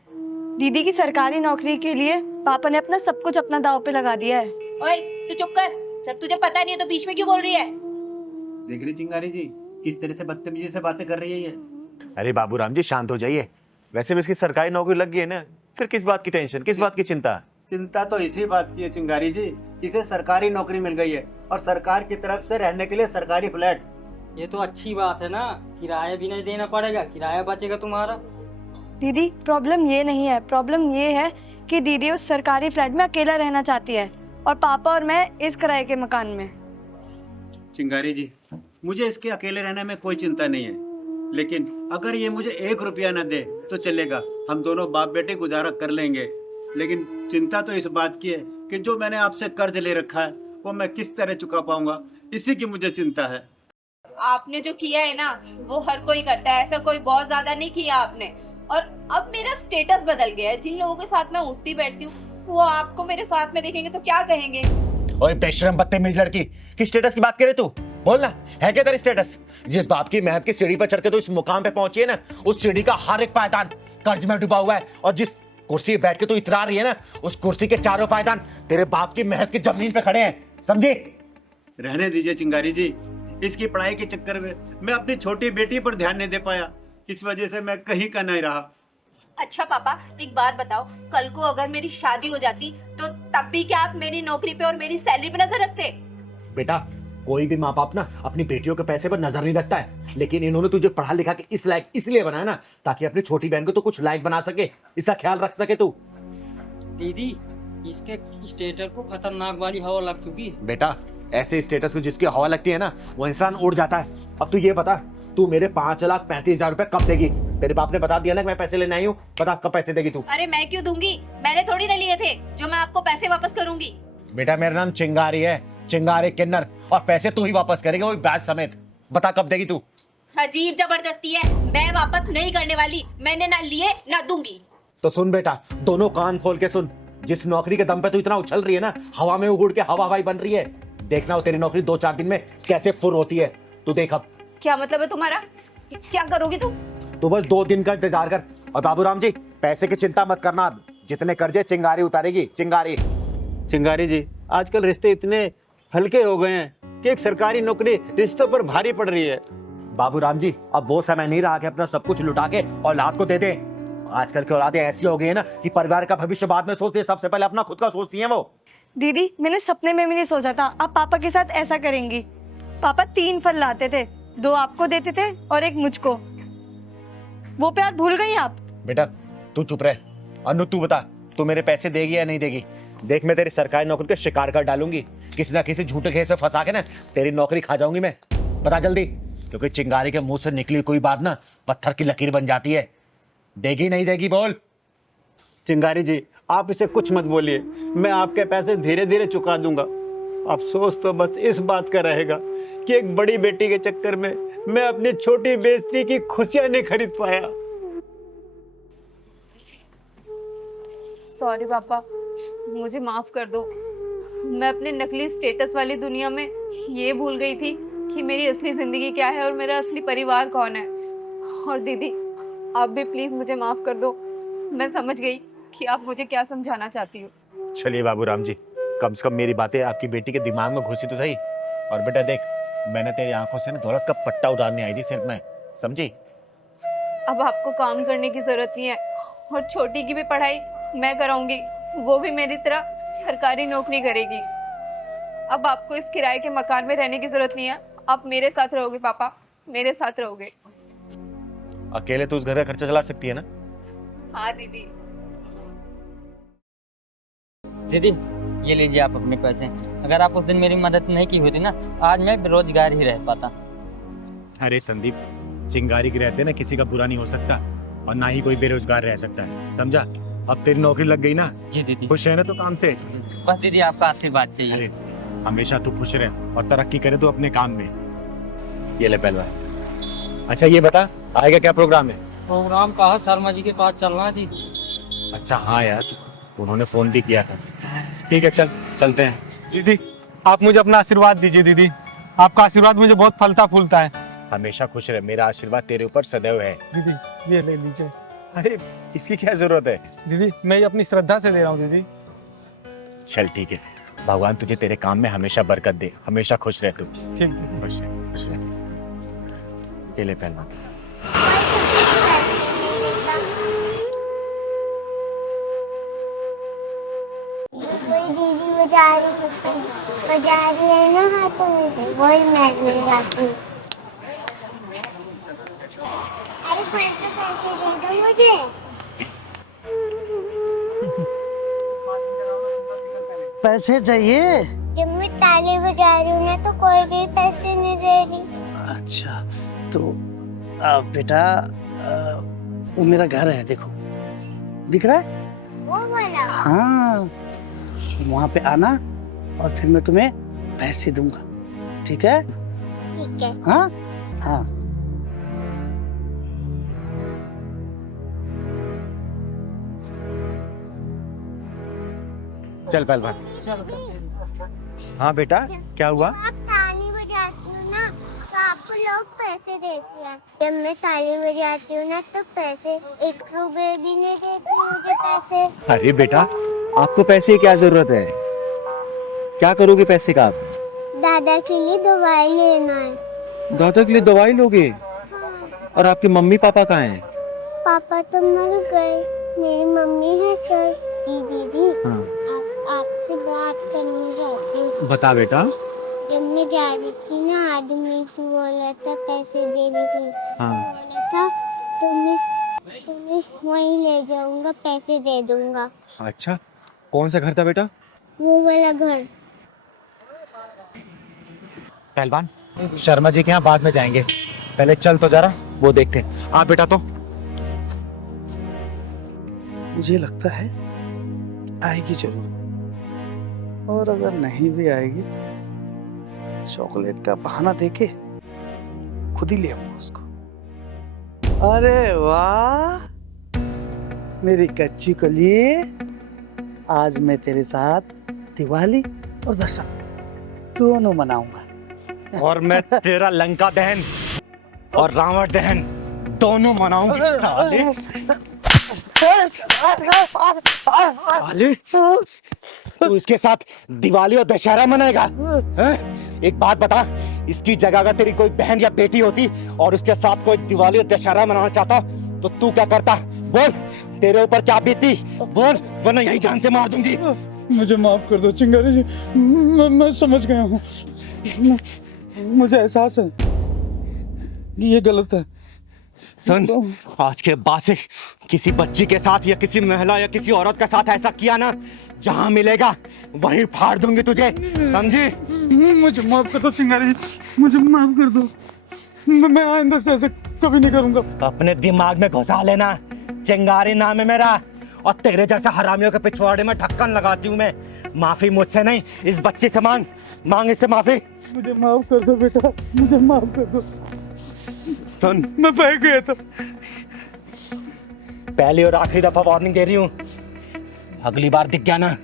दीदी की सरकारी नौकरी के लिए पापा ने अपना सब कुछ अपना दांव पे लगा दिया है। ओए तू चुप कर, जब तुझे पता नहीं है तो बीच में क्यों बोल रही है? देख रही चिंगारी जी, किस तरह से बदतमीजी से बातें कर रही है ये। अरे बाबूराम जी शांत हो जाइए, वैसे भी इसकी सरकारी नौकरी लग गई है ना, फिर किस बात की टेंशन, किस बात की चिंता? चिंता तो इसी बात की है चिंगारी जी, इसे सरकारी नौकरी मिल गई है और सरकार की तरफ से रहने के लिए सरकारी फ्लैट। ये तो अच्छी बात है ना, किराया भी नहीं देना पड़ेगा, किराया बचेगा तुम्हारा। दीदी प्रॉब्लम ये नहीं है, प्रॉब्लम ये है कि दीदी उस सरकारी फ्लैट में अकेला रहना चाहती है और पापा और मैं इस किराए के मकान में। चिंगारी जी, मुझे इसके अकेले रहने में कोई चिंता नहीं है, लेकिन अगर ये मुझे 1 रुपया न दे तो चलेगा, हम दोनों बाप बेटे गुजारा कर लेंगे। लेकिन चिंता तो इस बात की है कि जो मैंने आपसे कर्ज ले रखा है वो मैं किस तरह चुका पाऊंगा, इसी की मुझे चिंता है। आपने जो किया है ना वो हर कोई करता है, ऐसा कोई बहुत ज्यादा नहीं किया आपने। और अब मेरा स्टेटस बदल गया है, जिन लोगों के साथ मैं उठती बैठती हूँ वो आपको मेरे साथ में देखेंगे तो क्या कहेंगे? ओए बेशरम बदतमीज लड़की, किस स्टेटस की बात करे तू? बोल ना, है क्या तेरा स्टेटस? जिस बाप की मेहनत की सीढ़ी पर चढ़ के तू इस मुकाम पे पहुंची है ना, उस सीढ़ी का हर एक पायदान कर्ज में डूबा हुआ है, और जिस कुर्सी पे बैठ के तू इतरा रही है ना, उस कुर्सी के चारों पायदान तेरे बाप की मेहनत की जमीन पे खड़े हैं, समझी? रहने दीजिए चिंगारी जी, इसकी पढ़ाई के चक्कर में मैं अपनी छोटी बेटी पर ध्यान नहीं दे पाया, इस वजह से मैं कहीं का नहीं रहा। अच्छा पापा एक बात बताओ, कल को अगर मेरी शादी हो जाती तो तब भी क्या आप मेरी नौकरी पे और मेरी सैलरी पे नजर रखते? बेटा कोई भी माँ बाप ना अपनी बेटियों के पैसे पर नजर नहीं रखता है, लेकिन इन्होंने तुझे पढ़ा लिखा के इस लायक इसलिए बनाया ना ताकि अपनी छोटी बहन को तो कुछ लायक बना सके, इसका ख्याल रख सके तू। दीदी इसके स्टेटस को खतरनाक वाली हवा लग चुकी है। बेटा ऐसे स्टेटस को जिसकी हवा लगती है ना वो इंसान उड़ जाता है। अब तू ये बता, तू मेरे 5,35,000 रुपए कब देगी? तेरे बाप ने बता दिया ना कि मैं पैसे लेने आई हूँ, बता कब पैसे देगी तू? अरे मैं क्यों दूंगी, मैंने थोड़ी ना लिए थे जो मैं आपको पैसे वापस करूंगी। बेटा मेरा नाम चिंगारी है, चिंगारी किन्नर, और पैसे तू ही वापस करेगा, वो भी ब्याज समेत। बता कब देगी तू? अजीब जबरदस्ती है, मैं वापस नहीं करने वाली, मैंने ना लिए ना दूंगी। तो सुन बेटा, दोनों कान खोल के सुन, जिस नौकरी के दम पे तू इतना उछल रही है ना, हवा में उड़ के हवा हवाई बन रही है, देखना वो तेरी नौकरी 2-4 दिन में कैसे फुर होती है, तू देख। अब क्या मतलब है तुम्हारा, क्या करोगी तू? तू बस 2 दिन का इंतजार कर। और बाबूराम जी पैसे की चिंता मत करना, जितने कर्जे चिंगारी उतारेगी, चिंगारी। चिंगारी जी, आजकल रिश्ते इतने हल्के हो गए हैं कि एक सरकारी नौकरी रिश्तों पर भारी पड़ रही है। बाबूराम जी अब वो समय नहीं रहा कि अपना सब कुछ लुटा के औलाद को दे दे। आजकल की औलादें ऐसी हो गई है ना कि परिवार का भविष्य बाद में सोचती है, सबसे पहले अपना खुद का सोचती हैं वो। दीदी मैंने सपने में भी नहीं सोचा था आप पापा के साथ ऐसा करेंगी। पापा 3 फल लाते थे, 2 आपको देते थे और 1 मुझको। वो प्यार भूल गई आप? बेटा तू चुप रहे। अनु तू बता, तू मेरे पैसे देगी या नहीं देगी? देख मैं तेरी सरकारी नौकरी के शिकार कर डालूंगी, किसी ना किसी झूठे खेस में फंसा के ना तेरी नौकरी खा जाऊंगी मैं। बता जल्दी, क्योंकि चिंगारी के मुंह से निकली कोई बात ना पत्थर की लकीर बन जाती है। देगी नहीं देगी बोल? चिंगारी जी, आप इसे कुछ मत बोलिए, मैं आपके पैसे धीरे धीरे चुका दूंगा। अफसोस तो बस इस बात का रहेगा कि एक बड़ी बेटी के चक्कर में मैं अपनी छोटी बेटी की खुशियां नहीं खरीद पाया। सॉरी पापा, मुझे माफ कर दो। मैं अपने नकली स्टेटस वाली दुनिया में ये भूल गई थी कि मेरी असली जिंदगी क्या है और मेरा असली परिवार कौन है। और दीदी आप भी प्लीज मुझे माफ कर दो, मैं समझ गई कि आप मुझे क्या समझाना चाहती हो। चलिए बाबूराम जी, कम से कम मेरी बातें आपकी बेटी के दिमाग में घुसी तो सही। और बेटा देख, मैंने तेरी आंखों से ना दौलत का पट्टा उतारने आई थी सिर्फ मैं, समझी? अब आपको काम करने की जरूरत नहीं है और छोटी की भी पढ़ाई मैं कराऊंगी, वो भी मेरी तरह सरकारी नौकरी करेगी। अब आपको इस किराए के मकान में रहने की जरूरत नहीं है, आप मेरे साथ रहोगे पापा, मेरे साथ रहोगे। अकेले तो उस घर का खर्चा चला सकती है ना? हाँ दीदी। दीदी ये लीजिए आप अपने पैसे, अगर आप उस दिन मेरी मदद नहीं की होती ना आज मैं बेरोजगार ही रह पाता। अरे संदीप, चिंगारी के रहते ना किसी का बुरा नहीं हो सकता और ना ही कोई बेरोजगार रह सकता है, समझा? अब तेरी नौकरी लग गई ना, जी दीदी, खुश है ना तो काम से? बस दीदी आपका आशीर्वाद चाहिए। अरे हमेशा तू खुश रहे और तरक्की करे तो अपने काम में। ये ले पहलवान। अच्छा ये बता, आएगा क्या प्रोग्राम है? प्रोग्राम कहा शर्मा जी के पास चलना है जी। अच्छा हाँ यार, उन्होंने फोन भी किया था। ठीक है चल, चलते हैं। दीदी आप मुझे अपना आशीर्वाद दीजिए दीदी, आपका आशीर्वाद मुझे बहुत फलता फूलता है। हमेशा खुश रहे, मेरा आशीर्वाद तेरे ऊपर सदैव है। दीदी ये ले लीजिए। अरे इसकी क्या जरूरत है? दीदी मैं ये अपनी श्रद्धा से दे रहा हूँ दीदी। चल ठीक है, भगवान तुझे तेरे काम में हमेशा बरकत दे, हमेशा खुश रह तू। ठीक दीदी। खुश रह, खुश रह। ये ले पहलवान। दीदी बजा रही है ना हाथों में से, वही मैं ले जाती हूँ। अरे पैसे दे दो मुझे। पैसे चाहिए? जब मैं ताली बजा रही हूँ ना तो कोई भी पैसे नहीं दे रही। अच्छा तो बेटा वो मेरा घर है, देखो दिख रहा है? वो वाला? हाँ, वहाँ पे आना और फिर मैं तुम्हें पैसे दूंगा, ठीक है? ठीक है। हाँ हाँ। चल पहलवान। हाँ बेटा क्या हुआ? आप ताली बजाती हूँ ना तो आपको लोग पैसे देते हैं। जब मैं ताली बजाती हूँ ना तो पैसे 1 रुपए भी नहीं देते मुझे पैसे। अरे बेटा आपको पैसे की क्या जरूरत है? क्या करोगे पैसे का आप? दादा के लिए दवाई लेना है। दादा के लिए दवाई लोगे? हाँ। और आपके मम्मी पापा कहाँ हैं? पापा तो मर गए, मेरी मम्मी है सर। दीदी हाँ। आपसे बात करनी चाहती हूँ। बता बेटा। जब मैं जा रही थी ना आदमी से बोला था पैसे देने के लिए। हाँ। बोला था तुम्हें वहीं ले जाऊंगा, पैसे दे दूंगा। अच्छा कौन सा घर था बेटा? वो वाला घर। पहलवान शर्मा जी के यहाँ बाद में जाएंगे, पहले चल तो जरा वो देखते हैं। आ बेटा तो मुझे लगता है आएगी जरूर, और अगर नहीं भी आएगी चॉकलेट का बहाना देके खुद ही ले आऊंगा उसको। अरे वाह मेरी कच्ची कली, आज मैं तेरे साथ दिवाली और दशहरा दोनों मनाऊंगा। और मैं तेरा लंका दहन और रावण दहन दोनों मनाऊंगी। साले साले तू इसके साथ दिवाली और दशहरा मनाएगा? हैं? एक बात बता, इसकी जगह अगर तेरी कोई बहन या बेटी होती और उसके साथ कोई दिवाली और दशहरा मनाना चाहता तो तू क्या करता? बोल, तेरे ऊपर क्या बीतती? बोल, वरना यही जान से मार दूंगी। मुझे माफ कर दो चिंगारी जी, मैं समझ गया हूँ, मुझे एहसास है कि ये गलत है। सुन, आज के बाद से किसी बच्ची के साथ या किसी महिला या किसी औरत के साथ ऐसा किया ना, जहां मिलेगा वहीं फाड़ दूंगी तुझे, समझी? मुझे माफ कर दो चिंगारी जी, मुझे माफ कर दो, मैं आइंदा से ऐसे कभी नहीं करूंगा। अपने दिमाग में घुसा लेना, चिंगारी नाम है मेरा, और तेरे जैसे हरामियों के पिछवाड़े में ढक्कन लगाती हूँ मैं। माफी मुझसे नहीं, इस बच्चे से मांग इससे माफी। मुझे माफ कर दो बेटा, मुझे माफ कर दो। सुन, मैं बह गया था। पहली और आखिरी दफा वार्निंग दे रही हूँ, अगली बार दिख गया ना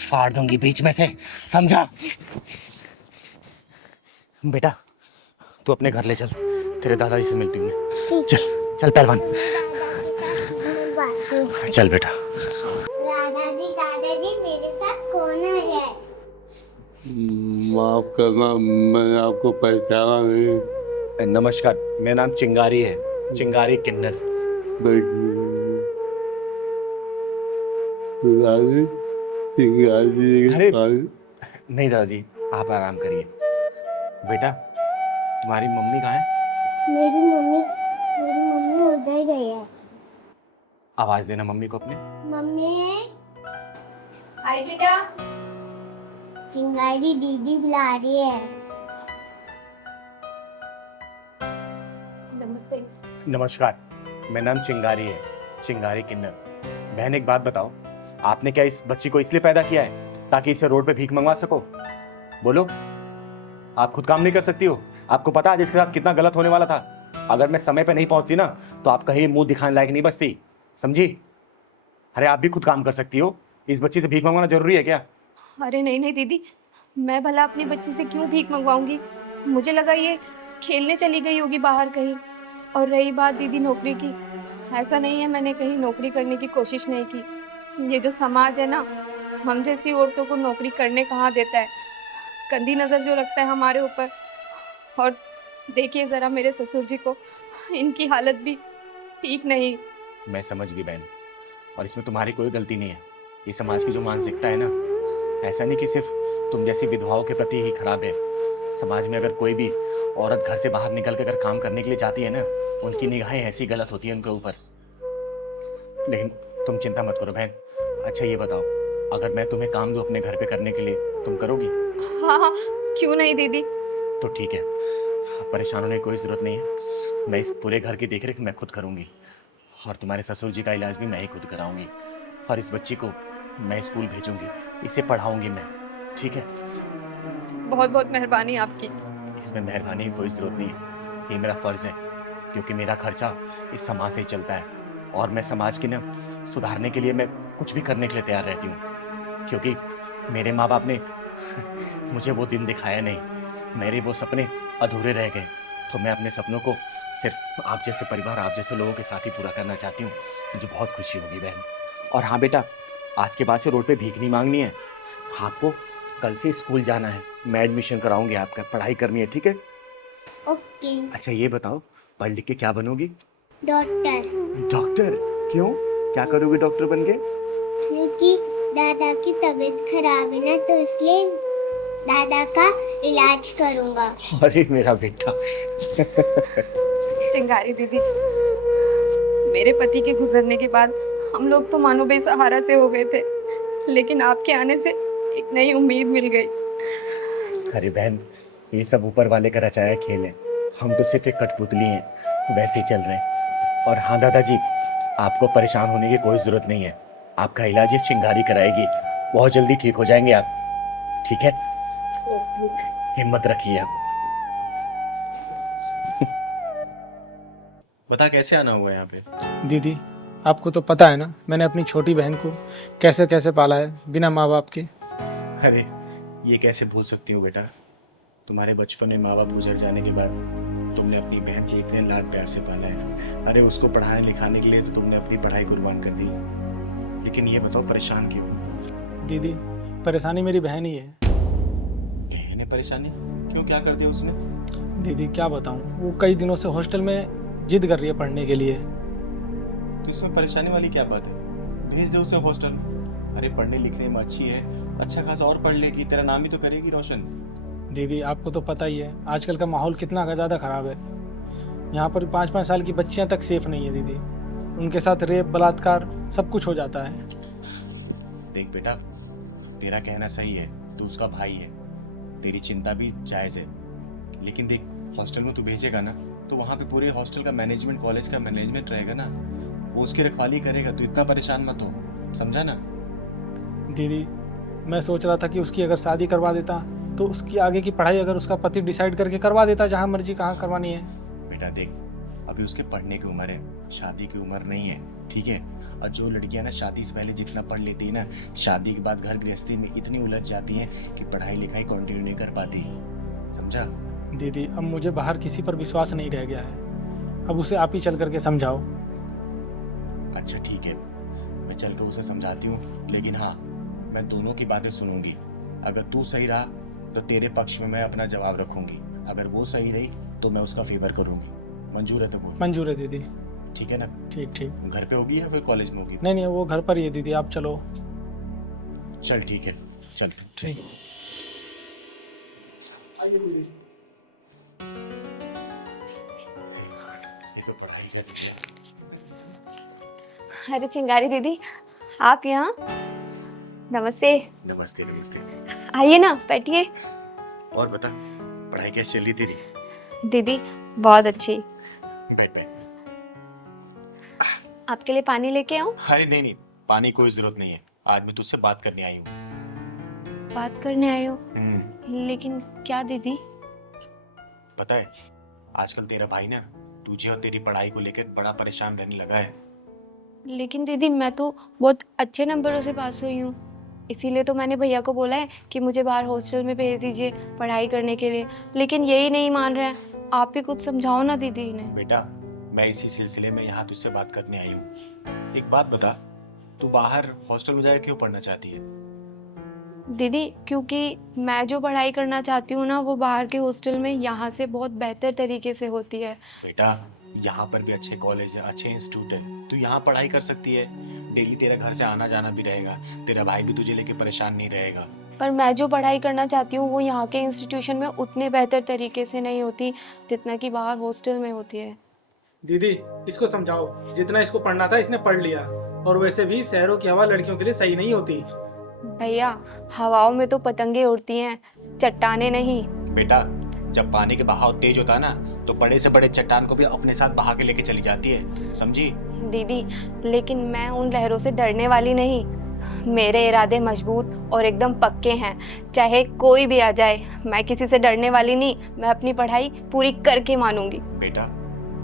फाड़ दूंगी बीच में से, समझा? बेटा तू अपने घर ले चल, तेरे दादाजी से मिलती हूँ मैं। चल चल पहलवान, चल बेटा। दादाजी मेरे साथ कौन है? माफ करना, मैंने आपको पहचाना नहीं। नमस्कार, मेरा नाम चिंगारी है, चिंगारी किन्नर। दादी चिंगारी। अरे नहीं दादाजी, आप आराम करिए। बेटा तुम्हारी मम्मी कहाँ है? मेरी मम्मी उधर गई है। आवाज देना मम्मी को अपने। मम्मी। हाय बेटा। चिंगारी दीदी बुला रही है। नमस्ते। नमस्कार, मेरा नाम चिंगारी है, चिंगारी किन्नर। बहन एक बात बताओ, आपने क्या इस बच्ची को इसलिए पैदा किया है ताकि इसे रोड पे भीख मंगवा सको? बोलो, आप खुद काम नहीं कर सकती हो? आपको पता है आज इसके साथ कितना गलत होने वाला था? अगर मैं समय पे नहीं पहुंचती ना तो आप कहीं मुंह दिखाने लायक नहीं बचती, समझी? अरे आप भी खुद काम कर सकती हो, इस बच्ची से भीख मंगवाना जरूरी है क्या? अरे नहीं नहीं दीदी, मैं भला अपनी बच्ची से क्यों भीख मंगवाऊंगी? मुझे लगा ये खेलने चली गई होगी बाहर कहीं। और रही बात दीदी नौकरी की, ऐसा नहीं है मैंने कहीं नौकरी करने की कोशिश नहीं की। ये जो समाज है ना, हम जैसी औरतों को नौकरी करने कहाँ देता है, गंदी नज़र जो रखता है हमारे ऊपर। और देखिए ज़रा मेरे ससुर जी को, इनकी हालत भी ठीक नहीं। मैं समझ गई बहन, और इसमें तुम्हारी कोई गलती नहीं है। ये समाज की जो मानसिकता है ना, ऐसा नहीं कि सिर्फ तुम जैसी विधवाओं के प्रति ही खराब है। समाज में अगर कोई भी औरत घर से बाहर निकल कर अगर काम करने के लिए जाती है ना, उनकी निगाहें ऐसी गलत होती है उनके ऊपर। लेकिन तुम चिंता मत करो बहन। अच्छा ये बताओ, अगर मैं तुम्हें काम दूं अपने घर पे करने के लिए, तुम करोगी? हाँ हाँ, क्यों नहीं दीदी। तो ठीक है, परेशान होने की कोई ज़रूरत नहीं है। मैं इस पूरे घर की देखरेख मैं खुद करूँगी, और तुम्हारे ससुर जी का इलाज भी मैं ही खुद कराऊंगी। और इस बच्ची को मैं स्कूल भेजूंगी, इसे पढ़ाऊंगी मैं, ठीक है? बहुत बहुत मेहरबानी आपकी। इसमें मेहरबानी की कोई ज़रूरत नहीं है, ये मेरा फ़र्ज़ है, क्योंकि मेरा खर्चा इस समाज से ही चलता है। और मैं समाज की ना सुधारने के लिए मैं कुछ भी करने के लिए तैयार रहती हूँ, क्योंकि मेरे माँ बाप ने मुझे वो दिन दिखाया नहीं, मेरे वो सपने अधूरे रह गए। तो मैं अपने सपनों को सिर्फ आप जैसे परिवार, आप जैसे लोगों के साथ ही पूरा करना चाहती हूँ। मुझे बहुत खुशी होगी बहन। और हाँ बेटा, आज के बाद से रोड पे भीख नहीं मांगनी है, आपको कल से स्कूल जाना है, मैं एडमिशन कराऊंगी आपका, पढ़ाई करनी है, ठीक है? ओके। अच्छा ये बताओ, पढ़ लिख के क्या बनोगी? डॉक्टर। डॉक्टर? क्यों, क्या करोगी डॉक्टर बन के? क्योंकि दादा की तबीयत खराब है ना, तो इसलिए दादा का इलाज करूंगा। अरे मेरा बेटा। चिंगारी दीदी, मेरे पति के गुजरने के बाद हम लोग तो मानो बेसहारा से हो गए थे, लेकिन आपके आने से एक नई उम्मीद मिल गई। अरे बहन, ये सब ऊपर वाले का रचाया खेल है, हम तो सिर्फ एक कठपुतली हैं, वैसे ही चल रहे हैं। और हाँ दादाजी, आपको परेशान होने की कोई ज़रूरत नहीं है, आपका इलाज ये चिंगारी कराएगी, बहुत जल्दी ठीक हो जाएंगे आप, ठीक है? हिम्मत रखिए आप। बता कैसे आना हुआ यहाँ पे? दीदी आपको तो पता है ना, मैंने अपनी छोटी बहन को कैसे कैसे पाला है बिना माँ बाप के। अरे ये कैसे भूल सकती हूँ बेटा, तुम्हारे बचपन में माँ बाप गुजर जाने के बाद तुमने अपनी बहन की इतने लाड प्यार से पाला है। अरे उसको पढ़ाने लिखाने के लिए तो तुमने अपनी पढ़ाई कुर्बान कर दी। लेकिन ये बताओ परेशान क्यों? दीदी परेशानी मेरी बहन ही है। बहन है परेशानी? क्यों, क्या कर दिया उसने? दीदी क्या बताऊँ, वो कई दिनों से हॉस्टल में जिद कर रही है पढ़ने के लिए। तो इसमें परेशानी वाली क्या बात है? भेज दे उसे हॉस्टल। अरे पढ़ने लिखने में अच्छी है, अच्छा खासा और पढ़ लेगी, तेरा नाम ही तो करेगी रोशन। दीदी आपको तो पता ही है आजकल का माहौल कितना ज़्यादा ख़राब है। यहाँ पर 5-5 साल की बच्चियाँ तक सेफ नहीं है दीदी, उनके साथ रेप बलात्कार सब कुछ हो जाता है। देख बेटा, तेरा कहना सही है, तू उसका भाई है, तेरी चिंता भी जायज़ है। लेकिन देख, हॉस्टल में तू भेजेगा ना, तो वहाँ पे पूरे हॉस्टल का मैनेजमेंट, कॉलेज का मैनेजमेंट रहेगा ना, वो उसकी रखवाली करेगा। तू इतना परेशान मत हो, समझा ना? दीदी मैं सोच रहा था कि उसकी अगर शादी करवा देता तो उसकी आगे की पढ़ाई अगर उसका पति डिसाइड करके करवा देता, जहाँ मर्जी कहाँ करवानी है। बेटा देख, अभी उसके पढ़ने की उम्र है, शादी की उम्र नहीं है, ठीक है? और जो लड़कियां ना शादी से पहले जितना पढ़ लेती है ना, शादी के बाद घर गृहस्थी में इतनी उलझ जाती हैं कि पढ़ाई लिखाई कंटिन्यू नहीं कर पाती, समझा? दीदी अब मुझे बाहर किसी पर विश्वास नहीं रह गया है, अब उसे आप ही चल करके समझाओ। अच्छा ठीक है, मैं चल कर उसे समझाती हूँ, लेकिन हाँ मैं दोनों की बातें सुनूंगी। अगर तू सही रहा तो तेरे पक्ष में मैं अपना जवाब रखूंगी, अगर वो सही रही तो मैं उसका फेवर करूंगी। मंजूर है तो बोल। मंजूर है दीदी। ठीक है ना? ठीक ठीक। घर पे होगी या फिर कॉलेज में होगी? नहीं नहीं, वो घर पर ही है दीदी, आप चलो। चल ठीक है, चल ठीक। अरे चिंगारी दीदी, आप यहाँ? नमस्ते। नमस्ते नमस्ते। आइए ना, बैठिए। और बता, पढ़ाई कैसी चल रही तेरी? दीदी बहुत अच्छी। बैठ बैठ। आपके लिए पानी लेके आऊं? अरे नहीं नहीं, पानी कोई जरूरत नहीं है। आज मैं तुझसे बात करने आई हूँ। बात करने आए हो? लेकिन क्या दीदी? पता है, आजकल तेरा भाई ना तुझे और तेरी पढ़ाई को लेकर बड़ा परेशान रहने लगा है। लेकिन दीदी मैं तो बहुत अच्छे नंबरों से पास हुई हूँ, इसीलिए तो मैंने भैया को बोला है कि मुझे बाहर हॉस्टल में भेज दीजिए पढ़ाई करने के लिए, लेकिन यही नहीं मान रहे हैं। आप भी कुछ समझाओ ना दीदी इन्हें। बेटा, मैं इसी सिलसिले में यहाँ तुझसे बात करने आई हूँ। एक बात बता, तू बाहर हॉस्टल में जाकर क्यों पढ़ना चाहती है? दीदी क्योंकि मैं जो पढ़ाई करना चाहती हूँ ना, वो बाहर के हॉस्टल में यहाँ से बहुत बेहतर तरीके से होती है। बेटा, यहाँ पर भी अच्छे कॉलेज है, अच्छे इंस्टीट्यूट है, तू यहाँ पढ़ाई कर सकती है। डेली तेरा घर से आना जाना भी रहेगा, तेरा भाई भी तुझे लेके परेशान नहीं रहेगा। पर मैं जो पढ़ाई करना चाहती हूँ वो यहाँ के इंस्टीट्यूशन में उतने बेहतर तरीके से नहीं होती जितना कि बाहर हॉस्टल में होती है। दीदी इसको समझाओ, जितना इसको पढ़ना था इसने पढ़ लिया। और वैसे भी शहरों की हवा लड़कियों के लिए सही नहीं होती। भैया, हवाओं में तो पतंगे उड़ती हैं, चट्टाने नहीं। बेटा, जब पानी के बहाव तेज होता है ना, तो बड़े से बड़े चट्टान को भी अपने साथ बहा के लेके चली जाती है, समझी? दीदी लेकिन मैं उन लहरों से डरने वाली नहीं। मेरे इरादे मजबूत और एकदम पक्के हैं, चाहे कोई भी आ जाए मैं किसी से डरने वाली नहीं। मैं अपनी पढ़ाई पूरी करके मानूंगी। बेटा,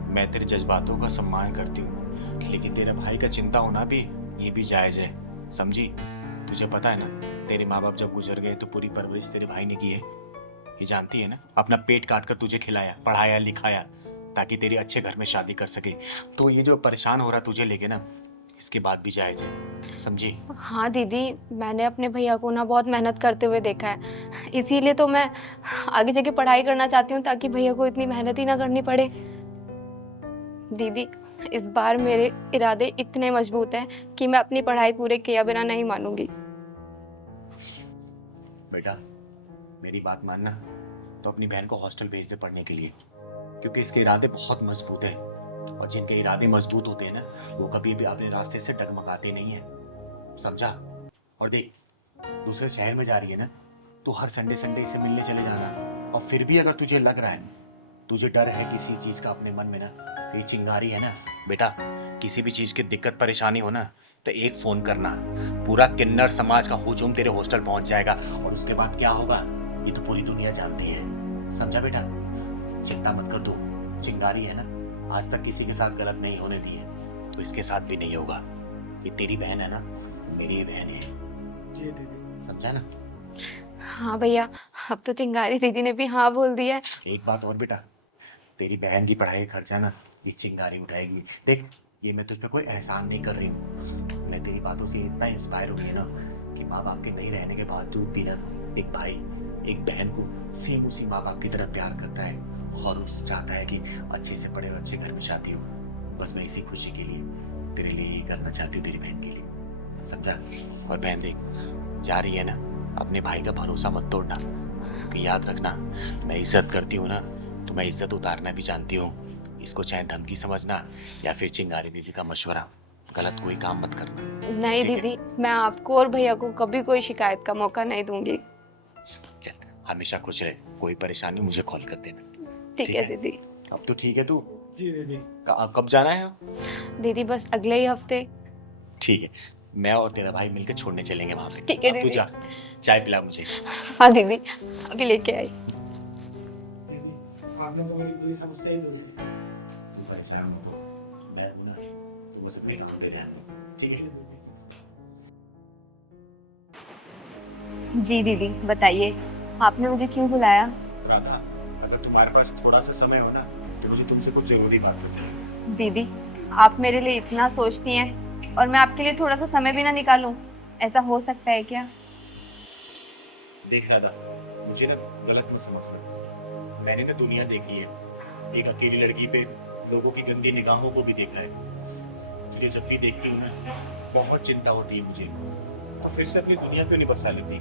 मैं तेरे जज्बातों का सम्मान करती हूँ, लेकिन तेरे भाई का चिंता होना भी ये भी जायज है, समझी? तुझे पता है ना, तेरे माँ बाप जब गुजर गए तो पूरी परवरिश तेरे भाई ने की है, ये जानती है ना? अपना पेट काट कर तुझे खिलाया, पढ़ाया, लिखाया, ताकि तेरी अच्छे घर में शादी कर सके। तो ये जो परेशान हो रहा तुझे लेके ना, इसके बाद भी जायज है, समझी? हाँ दीदी, मैंने अपने भैया को ना बहुत मेहनत करते हुए देखा है, इसीलिए तो मैं आगे जाके पढ़ाई करना चाहती हूँ ताकि भैया को इतनी मेहनत ही ना करनी पड़े। दीदी इस बार मेरे इरादे इतने मजबूत हैं कि मैं अपनी पढ़ाई पूरे किया बिना नहीं मानूंगी। बेटा, मेरी बात मानना, तो अपनी बहन को हॉस्टल भेज दे पढ़ने के लिए, क्योंकि इसके इरादे बहुत मजबूत हैं। और जिनके इरादे मजबूत होते हैं ना, वो कभी भी अपने रास्ते से डगमगाते नहीं है, समझा? और देख, दूसरे शहर में जा रही है ना, तो हर संडे संडे इसे मिलने चले जाना। और फिर भी अगर तुझे लग रहा है, तुझे डर है किसी चीज का अपने मन में ना, तो ये चिंगारी है ना बेटा, किसी भी चीज की दिक्कत परेशानी हो ना, तो एक फोन करना, पूरा किन्नर समाज का हुजूम तेरे हॉस्टल पहुंच जाएगा। और उसके बाद क्या होगा ये तो पूरी दुनिया जानती है, समझा बेटा? चिंता मत कर, तू चिंगारी है ना, आज तक किसी के साथ गलत नहीं होने दी है, तो इसके साथ भी नहीं होगा। ये तेरी बहन है ना, मेरी बहन है, जी दीदी। समझा ना? हाँ भैया, अब तो चिंगारी दीदी ने भी हाँ बोल दिया है। एक बात और बेटा, तेरी बहन की पढ़ाई का खर्चा ना ये चिंगारी उठाएगी। देख, ये मैं तुझ पे कोई एहसान नहीं कर रही हूँ, मैं तेरी बातों से इतना इंस्पायर हुई है ना कि माँ बाप के नहीं रहने के बावजूद भी ना एक भाई एक बहन को सेम उसी माँ बाप की तरह प्यार करता है, और उस चाहता है कि अच्छे से पढ़े और अच्छे घर में शादी हो। बस मैं इसी खुशी के लिए तेरे लिए ये करना चाहती हूँ, तेरी बहन के लिए, समझा? और बहन देख, जा रही है ना, अपने भाई का भरोसा मत तोड़ना, क्योंकि याद रखना, मैं इज्जत करती हूँ ना, तो मैं इज्जत उतारना भी जानती हूँ। इसको चाहे धमकी समझना या फिर चिंगारी दीदी का मशवरा, गलत कोई काम मत करना। नहीं ठीक है? दीदी, मैं आपको और भैया को कभी कोई शिकायत का मौका नहीं दूंगी। चल, हमेशा खुश रहे, कोई परेशानी मुझे कॉल कर देना। ठीक है दीदी। अब तो ठीक है तू? जी दीदी। कब जाना है? दीदी बस अगले ही हफ्ते। ठीक है, मैं और तेरा भाई मिलकर छोड़ने चलेंगे वहां पे। ठीक है अब तू दीदी। जा, चाय पिला मुझे। हाँ दीदी, अभी लेके आई। आपने तो मेरी पूरी समस्या ही दूर की। तू पहचान हो, मैं हूं ना, तो बस मेरे काम पे ध्यान दो, ठीक है? जी दीदी बताइए, आपने मुझे क्यों बुलाया? राधा, अगर तुम्हारे पास थोड़ा सा समय हो ना, तो मुझे तुमसे कुछ जरूरी बात करनी है। दीदी आप मेरे लिए इतना सोचती हैं और मैं आपके लिए थोड़ा सा समय भी ना निकालूं, ऐसा हो सकता है क्या? देख राधा, मुझे ना गलत मत समझ लो, मैंने ना दुनिया देखी है, एक अकेली लड़की पे लोगों की गंदी निगाहों को भी देखा है। तुझे जब भी देखती हूँ ना, बहुत चिंता होती है मुझे, और फिर से अपनी दुनिया क्यों नहीं बसा लेती?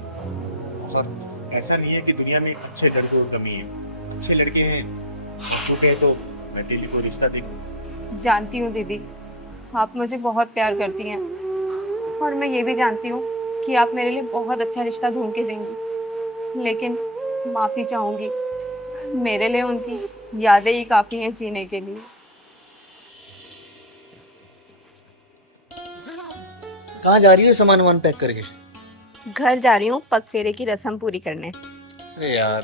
और ऐसा नहीं है कि दुनिया में एक अच्छे लड़के की कमी है, अच्छे लड़के हैं, तो कहे तो मैं तेरी को रिश्ता देखूं। जानती हूँ दीदी, आप मुझे बहुत प्यार करती हैं, और मैं ये भी जानती हूँ कि आप मेरे लिए बहुत अच्छा रिश्ता ढूंढ के देंगी, लेकिन माफ़ी चाहूँगी, मेरे लिए उनकी यादें ही काफ़ी हैं जीने के लिए। कहाँ जा रही हो सामान वामान पैक करके? घर जा रही हूँ पग फेरे की रस्म पूरी करने। अरे यार,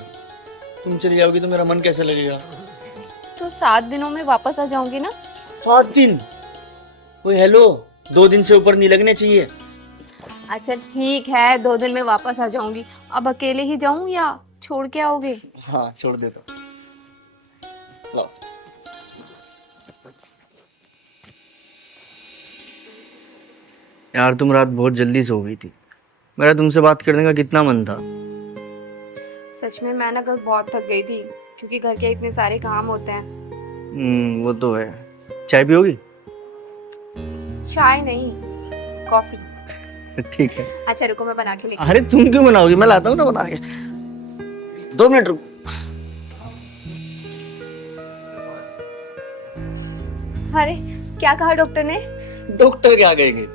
तुम चली जाओगी तो मेरा मन कैसे लगेगा? तो 7 दिनों में वापस आ जाऊंगी ना। 7 दिन? ओए हेलो, 2 दिन से ऊपर नहीं लगने चाहिए। अच्छा ठीक है, 2 दिन में वापस आ जाऊंगी। अब अकेले ही जाऊं या छोड़ के आओगे? हाँ छोड़ देता। लो। यार तुम रात बहुत जल्दी सो गई थी, मेरा तुमसे बात करने का कितना मन था। सच में मैं ना कल बहुत थक गई थी क्योंकि घर के इतने सारे काम होते हैं। वो तो है। चाय पियोगी? चाय नहीं, कॉफी। ठीक है। अच्छा रुको मैं बना के लेके। अरे तुम क्यों बनाओगी, मैं लाता हूँ ना बना के। 2 मिनट रुको। अरे क्या कहा डॉक्टर ने? डॉक्टर क्या कहेंगे,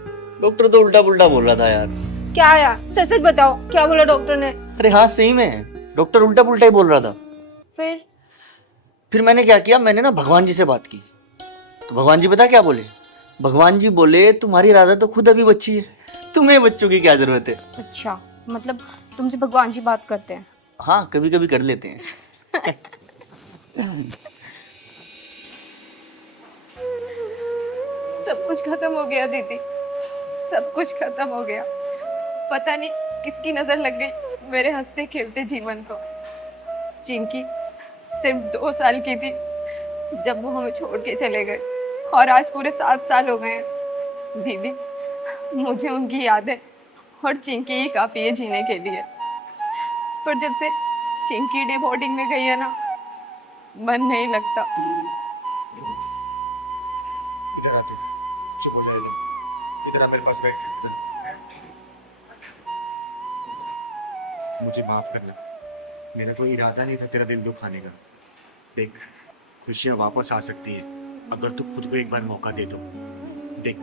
डॉक्टर तो उल्टा पुल्टा बोल रहा था यार। क्या यार, सच सच बताओ क्या बोला डॉक्टर ने? अरे हाँ सही में, डॉक्टर उल्टा पुल्टा ही बोल रहा था। फिर मैंने क्या किया, मैंने ना भगवान जी से बात की। तो भगवान जी पता क्या बोले? भगवान जी बोले तुम्हारी राधा तो खुद अभी बच्ची है, तुम्हें बच्चों की क्या जरूरत है। अच्छा, मतलब तुमसे भगवान जी बात करते हैं? हाँ कभी कभी कर लेते हैं। सब कुछ खत्म हो गया दीदी, सब कुछ खत्म हो गया। पता नहीं किसकी नजर लग गई मेरे हंसते खेलते जीवन को। चिंकी सिर्फ 2 साल की थी जब वो हमें छोड़ के चले गए और आज पूरे 7 साल हो गए हैं। दीदी मुझे उनकी यादें और चिंकी ही काफी है जीने के लिए। पर जब से चिंकी डे बोर्डिंग में गई है ना, मन नहीं लगता। इधर आते, चुप हो जाए, इधर आ मेरे पास बैठ। मुझे माफ करना, मेरा कोई इरादा नहीं था तेरा दिल दुखाने का। देख, खुशियाँ वापस आ सकती है अगर तू खुद को एक बार मौका दे तो। देख,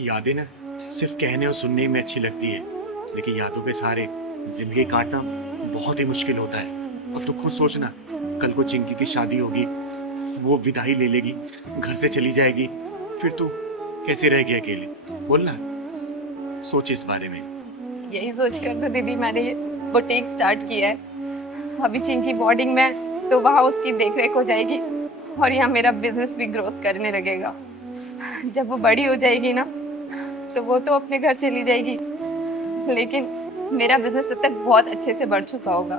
यादें ना सिर्फ कहने और सुनने में अच्छी लगती है, लेकिन यादों के सहारे जिंदगी काटना बहुत ही मुश्किल होता है। और तू खुद सोचना, कल को चिंकी की शादी होगी, वो विदाई ले लेगी, घर से चली जाएगी, फिर तू कैसे रहेगी अकेले? बोलना, सोच इस बारे में। यही सोच कर तो दीदी मैंने ये बुटीक स्टार्ट किया है। अभी चिंकी बोर्डिंग में है तो वहाँ उसकी देखरेख हो जाएगी और यहाँ मेरा बिजनेस भी ग्रोथ करने लगेगा। जब वो बड़ी हो जाएगी ना तो वो तो अपने घर चली जाएगी, लेकिन मेरा बिजनेस तब तक बहुत अच्छे से बढ़ चुका होगा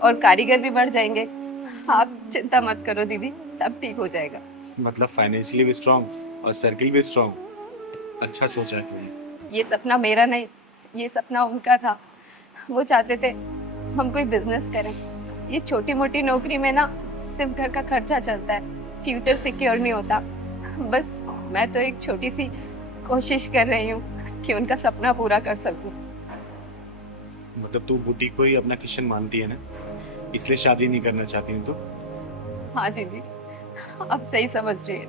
और कारीगर भी बढ़ जाएंगे। आप चिंता मत करो दीदी, सब ठीक हो जाएगा। मतलब फाइनेंशियली भी स्ट्रांग और सर्किल भी स्ट्रांग। अच्छा सोचा है तुमने। ये सपना मेरा नहीं, ये सपना उनका था। वो चाहते थे हम कोई बिजनेस करें। ये छोटी मोटी नौकरी में ना सिर्फ घर का खर्चा चलता है, फ्यूचर सिक्योर नहीं होता। बस मैं तो एक छोटी सी कोशिश कर रही हूँ कि उनका सपना पूरा कर सकूं। मतलब तू बुटीक को ही अपना किशन मानती है ना, इसलिए शादी नहीं करना चाहती हूँ तो? हाँ दीदी, अब सही समझ रही है।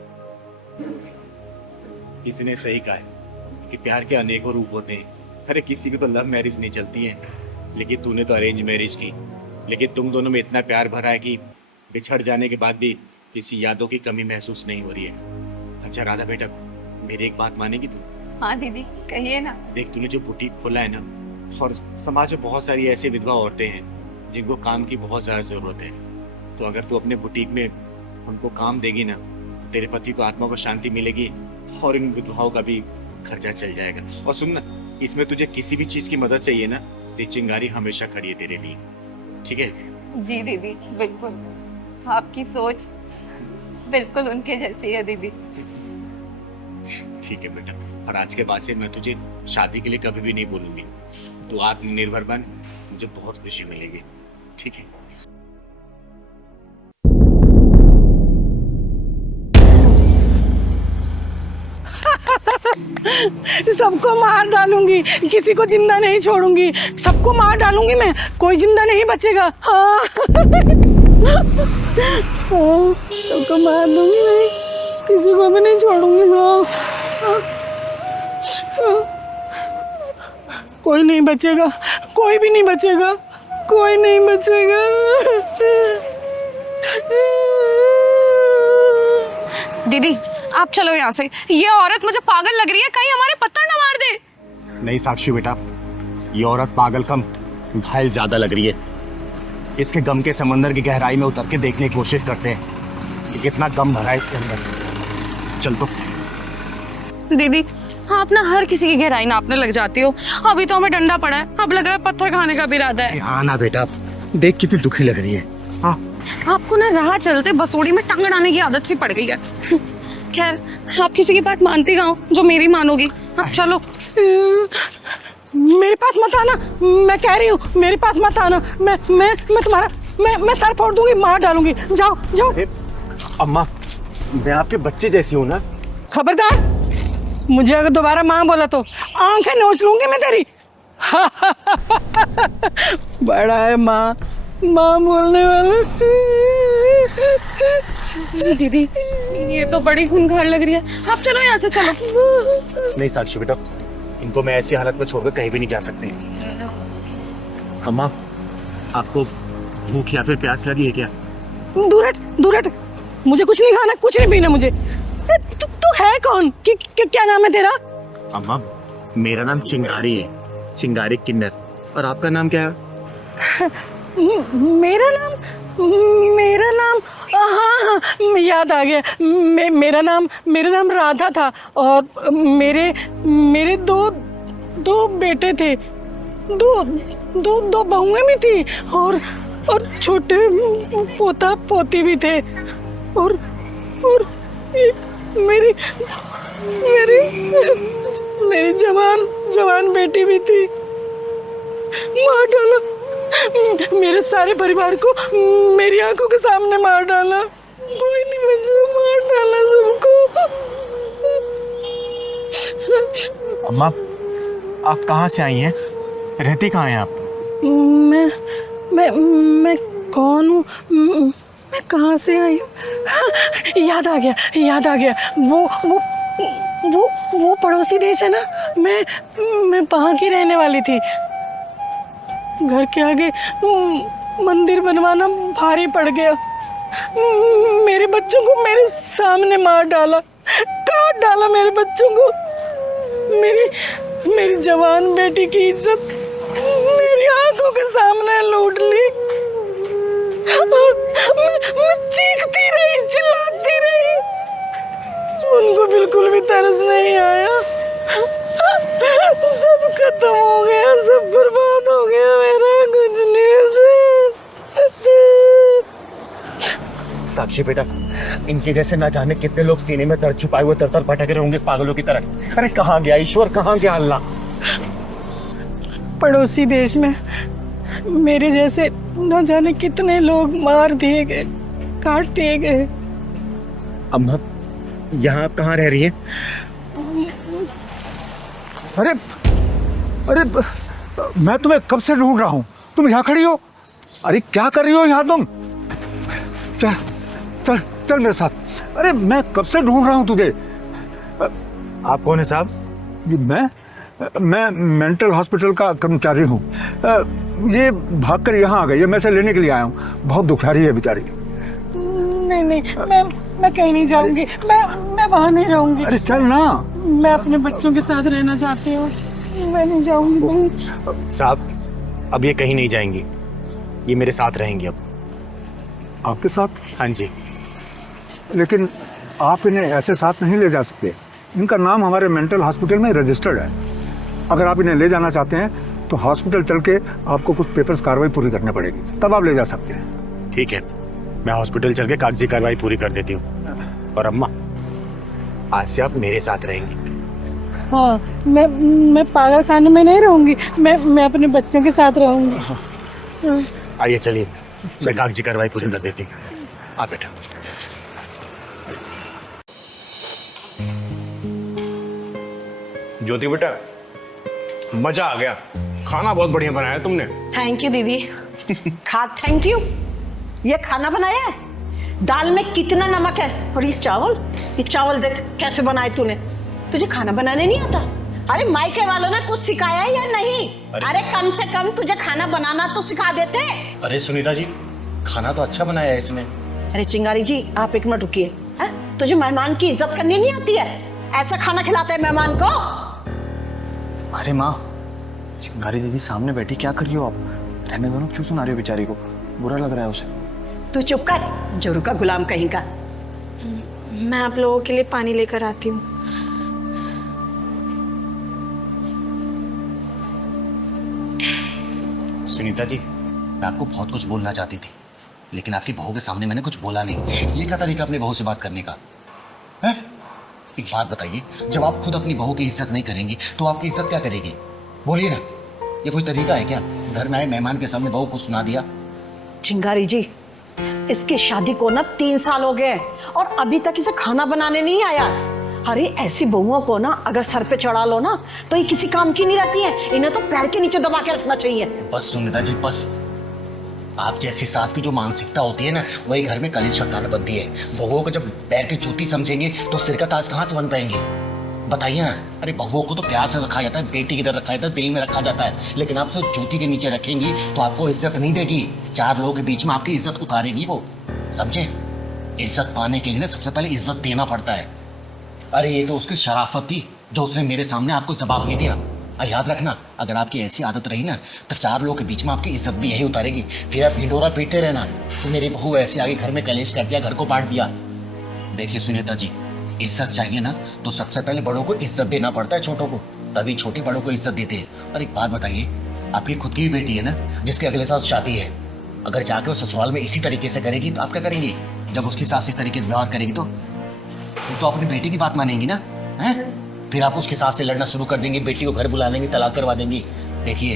किसी ने सही कहा है कि प्यार के अनेकों रूप होते हैं। अरे किसी की तो लव मैरिज नहीं चलती है, लेकिन तूने तो अरेंज मैरिज की। लेकिन तुम दोनों में इतना प्यार भरा है कि बिछड़ जाने के बाद भी किसी यादों की कमी महसूस नहीं हो रही है। अच्छा राधा बेटा, मेरी एक बात मानेगी तू? हाँ दीदी कहिए ना। देख, तूने जो बुटीक खोला है ना, और समाज में बहुत सारी ऐसी विधवा औरतें हैं जिनको काम की बहुत ज़्यादा ज़रूरत है। तो अगर तू अपने बुटीक में उनको काम देगी ना, तो तेरे पति को आत्मा को शांति मिलेगी और इन विधवाओं का भी खर्चा चल जाएगा। और सुन ना, इसमें तुझे किसी भी चीज़ की मदद चाहिए ना, तो चिंगारी हमेशा खड़ी है तेरे लिए, ठीक है? जी दीदी बिल्कुल, आपकी सोच बिल्कुल उनके जैसी है दीदी। ठीक है बेटा, और आज के बाद से मैं तुझे शादी के लिए कभी भी नहीं बोलूंगी। तू आत्मनिर्भर बन, मुझे बहुत खुशी मिलेगी, ठीक है? सबको मार डालूंगी, किसी को जिंदा नहीं छोड़ूंगी। सबको मार डालूंगी मैं, कोई जिंदा नहीं बचेगा। हाँ सबको मार दूंगी मैं, किसी को भी नहीं छोड़ूंगी। कोई नहीं बचेगा, कोई भी नहीं बचेगा, कोई नहीं बचेगा। दीदी आप चलो यहाँ से, ये औरत मुझे पागल लग रही है, कहीं हमारे पत्थर न मार दे। नहीं साक्षी बेटा, ये औरत पागल कम घायल ज्यादा लग रही है। इसके गम के समंदर की गहराई में उतर के देखने की कोशिश करते हैं कि कितना गम भरा है इसके अंदर। चल तो। दीदी आप ना हर किसी की गहराई नापने लग जाती हो। अभी तो हमें डंडा पड़ा है, अब लग रहा है पत्थर खाने का भी इरादा है। हाँ ना बेटा, देख कितनी दुखी लग रही है। हाँ आपको ना राह चलते बसोड़ी में टांग अड़ाने की आदत सी पड़ गई है। खैर आप किसी की बात मानती कहाँ हो जो मेरी मानोगी। अब चलो। मेरे पास मत आना, मैं कह रही हूँ मेरे पास मत आना। मैं तुम्हारा मैं सर फोड़ दूंगी, मार डालूंगी। जाओ जाओ। अम्मा मैं आपके बच्चे जैसी हूँ ना। खबरदार, मुझे अगर दोबारा माँ बोला तो आंखें नोच लूंगी मैं तेरी। बड़ा है माँ बोलने वाला। दीदी ये तो बड़ी खूंखार लग रही है, आप चलो यहाँ से चलो। नहीं साक्षी बेटा, इनको मैं ऐसी हालत में छोड़कर कहीं भी नहीं जा सकते। अम्मा आपको भूख या फिर प्यास लगी है क्या? दूर हट, मुझे कुछ नहीं खाना, कुछ नहीं पीना मुझे। तू है कौन? क्या नाम है तेरा? अम्मा मेरा नाम चिंगारी है, चिंगारी किन्नर। और आपका नाम क्या है? मेरा नाम हाँ याद आ गया। मेरा नाम राधा था और मेरे दो बेटे थे, दो बहुएं भी थी और छोटे पोता पोती भी थे और एक मेरी जवान बेटी भी थी। मार डाला मेरे सारे परिवार को, मेरी आंखों के सामने मार डाला। कोई नहीं बचा, मार डाला सबको। अम्मा आप कहाँ से आई हैं? रहती कहाँ हैं आप? मैं कौन हूँ? मैं कहाँ से आई हूँ? हाँ, याद आ गया। वो पड़ोसी देश है ना, मैं वहाँ की रहने वाली थी। घर के आगे मंदिर बनवाना भारी पड़ गया। मेरे बच्चों को मेरे सामने मार डाला, काट डाला मेरे बच्चों को। मेरी जवान बेटी की इज्जत मेरी आंखों के सामने लूट ली। मैं चीखती रही, चिल्लाती रही, उनको बिल्कुल भी तरस नहीं आया। सब खत्म हो गया, सब बर्बाद हो गया, मेरा कुछ नहीं बचा। साक्षी बेटा, इनके जैसे ना जाने कितने लोग सीने में दर्द छुपाए हुए तर भटक रहे होंगे पागलों की तरह। अरे कहाँ गया ईश्वर, कहाँ गया अल्लाह? पड़ोसी देश में मेरे जैसे न जाने कितने लोग मार दिए गए, काट दिए गए। अम्मा यहाँ आप कहाँ रह रही हैं? अरे मैं तुम्हें कब से ढूंढ रहा हूँ, तुम यहाँ खड़ी हो। अरे क्या कर रही हो यहाँ तुम? चल मेरे साथ। अरे मैं कब से ढूंढ रहा हूँ तुझे। आप कौन है साहब? मैं मेंटल हॉस्पिटल का कर्मचारी हूँ। ये भागकर यहाँ आ गई है, मैं इसे लेने के लिए आया हूँ। बहुत दुखियारी है बेचारी। नहीं मैं कहीं नहीं जाऊंगी, मैं वहाँ नहीं रहूंगी। अरे चल ना। मैं अपने बच्चों के साथ रहना चाहती हूँ, मैं नहीं जाऊंगी। साहब अब ये कहीं नहीं जाएंगी, ये मेरे साथ रहेंगी। अब आपके साथ? हाँ जी। लेकिन आप इन्हें ऐसे साथ नहीं ले जा सकते। इनका नाम हमारे मेंटल हॉस्पिटल में रजिस्टर्ड है। अगर आप इन्हें ले जाना चाहते हैं तो हॉस्पिटल चल के आपको कुछ पेपर्स कार्रवाई पूरी करनी पड़ेगी, तब आप ले जा सकते हैं। ठीक है, मैं हॉस्पिटल चल के कागजी कार्रवाई पूरी कर देती हूँ। और अम्मा आज से आप मेरे साथ रहेंगी। हाँ, मैं पागल खाने में नहीं रहूंगी, मैं अपने बच्चों के साथ रहूंगी। आइए चलिए, मैं कागजी कार्रवाई पूरी कर देती हूँ। आप बेटा। ज्योति बेटा, मजा आ गया, खाना बहुत बढ़िया बनाया तुमने। थैंक यू दीदी। Thank you. ये खाना बनाया है, दाल में कितना नमक है, और ये चावल देख कैसे बनाए तूने। तुझे खाना बनाने नहीं आता? अरे मायके वालों ने कुछ सिखाया है या नहीं? अरे कम से कम तुझे खाना बनाना तो सिखा देते। अरे सुनीता जी, खाना तो अच्छा बनाया है इसने। अरे चिंगारी जी, आप एक मिनट रुकिए। तुझे मेहमान की इज्जत करनी नहीं आती है? ऐसा खाना खिलाते हैं मेहमान को? अरे माँ, चिंगारी दीदी सामने बैठी, क्या कर रही हो आप? रहने दो ना, क्यों सुना रही हो बेचारी को? बुरा लग रहा है उसे। तू चुप कर, जोरू का गुलाम कहीं का। मैं आप लोगों के लिए पानी लेकर आती हूँ। सुनीता जी, मैं आपको बहुत कुछ बोलना चाहती थी, लेकिन आपकी बहू के सामने मैंने कुछ बोला नहीं। ये क्या तरीका अपनी बहू से बात करने का है? एक बात बताइए, जब आप खुद अपनी बहू की इज्जत नहीं करेंगी तो आपकी इज्जत क्या करेगी? बोलिए ना, ये कोई तरीका है क्या? घर में आए मेहमान के सामने बहू को सुना दिया। चिंगारी जी, इसकी शादी को ना 3 साल हो गए और अभी तक इसे खाना बनाने नहीं आया। अरे ऐसी बहुओं को ना अगर सर पे चढ़ा लो ना तो ये किसी काम की नहीं रहती है। इन्हें तो पैर के नीचे दबा के रखना चाहिए। बस सुनीता जी, बस। आप जैसी सास की जो मानसिकता होती है ना, वही घर में कलेश चट्टान बनती है। बहुओं को जब पैर की जूती समझेंगे तो सिर का ताज कहाँ से बन पाएंगे? बताइए ना। अरे बहुओं को तो प्यार से रखा जाता है, बेटी की तरह रखा जाता है, दिल में रखा जाता है, लेकिन आप सिर्फ जूती के नीचे रखेंगी तो आपको इज्जत नहीं देगी। 4 लोगों के बीच में आपकी इज्जत उतारेगी वो, समझे? इज्जत पाने के लिए ना सबसे पहले इज्जत देना पड़ता है। अरे ये तो उसकी शराफत थी जो उसने मेरे सामने आपको जवाब नहीं दिया। और याद रखना, अगर आपकी ऐसी आदत रही ना तो 4 लोगों के बीच में आपकी इज्जत भी यही उतारेगी। फिर आप ढिंढोरा पीटते रहना तो मेरी बहू ऐसे आगे घर में कलेश कर दिया, घर को बांट दिया। देखिए सुनीता जी, इज्जत चाहिए ना तो सबसे पहले बड़ों को इज्जत देना पड़ता है, छोटों को, तभी छोटे बड़ों को इज्जत देते हैं। और एक बात बताइए, आपकी खुद की भी बेटी है ना जिसके अगले साल शादी है, अगर जाके वो ससुराल में इसी तरीके से करेगी तो आप क्या करेंगी? जब उसकी सास इस तरीके से व्यवहार करेगी तो अपनी बेटी की बात मानेंगी ना, हैं? फिर आप उसके सास से लड़ना शुरू कर देंगे, बेटी को घर बुला लेंगे, तलाक करवा देंगी। देखिए,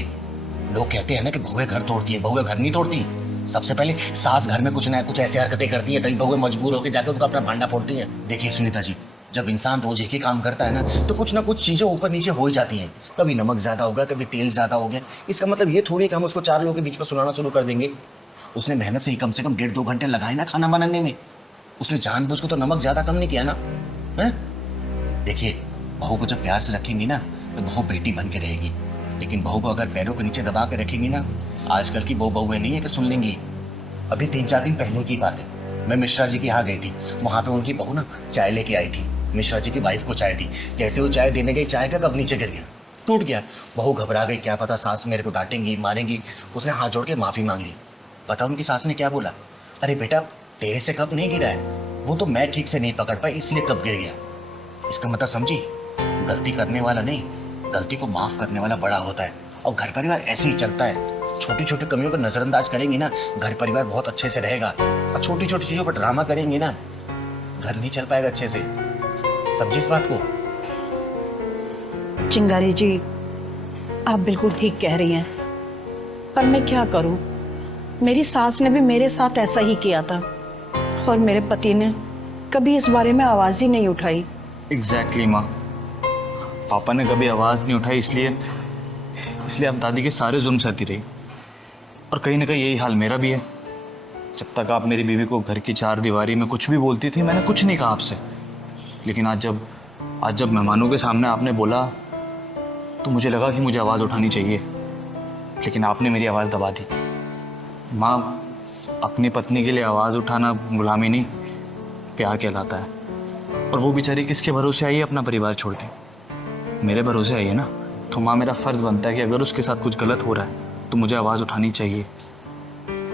लोग कहते हैं ना कि बहुएं घर तोड़ती है, बहुएं घर नहीं तोड़ती। सबसे पहले सास घर में कुछ ना कुछ ऐसी हरकतें करती है, तभी बहुएं मजबूर होकर जाकर उसका अपना भांडा फोड़ती है। देखिए सुनीता जी, जब इंसान रोज एक ही काम करता है ना तो कुछ ना कुछ चीजें ऊपर नीचे हो ही जाती हैं। कभी नमक ज्यादा होगा, कभी तेल ज्यादा हो गया। इसका मतलब ये थोड़ी कि हम उसको 4 लोगों के बीच में सुनाना शुरू कर देंगे। उसने मेहनत से ही कम से कम 1.5-2 घंटे लगाए ना खाना बनाने में। उसने जानबूझ को तो नमक ज्यादा कम नहीं किया ना, है? देखिए, बहू को जब प्यार से रखेंगी ना तो बहू बेटी बन के रहेगी, लेकिन बहू को अगर पैरों के नीचे दबा के रखेंगी ना, आजकल की बहुएं नहीं है कि सुन लेंगी। अभी 3-4 दिन पहले की बात है, मैं मिश्रा जी के यहाँ गई थी। वहाँ पे उनकी बहू ना चाय लेके आई थी, मिश्रा जी की वाइफ को चाय दी। जैसे वो चाय देने गई, चाय का कप नीचे गिर गया, टूट गया। बहू घबरा गई, क्या पता सास मेरे को डांटेंगी, मारेंगी। उसने हाथ जोड़ के माफ़ी मांग ली। पता उनकी सास ने क्या बोला? अरे बेटा, तेरे से कप नहीं गिरा है, वो तो मैं ठीक से नहीं पकड़ पाई इसलिए कप गिर गया। इसका मतलब समझी, गलती करने वाला नहीं, गलती को माफ़ करने वाला बड़ा होता है। और घर परिवार ऐसे ही चलता है। छोटी छोटी कमियों को नज़रअंदाज करेंगे ना, घर परिवार बहुत अच्छे से रहेगा। और छोटी छोटी चीज़ों पर ड्रामा करेंगे ना, घर नहीं चल पाएगा अच्छे से। समझी इस बात को? चिंगारी जी, आप बिल्कुल ठीक कह रही हैं, पर मैं क्या करूं? मेरी सास ने भी मेरे साथ ऐसा ही किया था और मेरे पति ने कभी इस बारे में आवाज़ ही नहीं उठाई। एग्जैक्टली माँ, पापा ने कभी आवाज़ नहीं उठाई, इसलिए आप दादी के सारे जुल्म सहती रही। और कहीं ना कहीं यही हाल मेरा भी है। जब तक आप मेरी बीवी को घर की 4 दीवारी में कुछ भी बोलती थी, मैंने कुछ नहीं कहा आपसे, लेकिन आज जब मेहमानों के सामने आपने बोला तो मुझे लगा कि मुझे आवाज़ उठानी चाहिए, लेकिन आपने मेरी आवाज़ दबा दी। माँ, अपनी पत्नी के लिए आवाज़ उठाना गुलामी नहीं, प्यार कहलाता है। और वो बेचारी किसके भरोसे आई है अपना परिवार छोड़ के? मेरे भरोसे आई है ना। तो माँ, मेरा फ़र्ज़ बनता है कि अगर उसके साथ कुछ गलत हो रहा है तो मुझे आवाज़ उठानी चाहिए।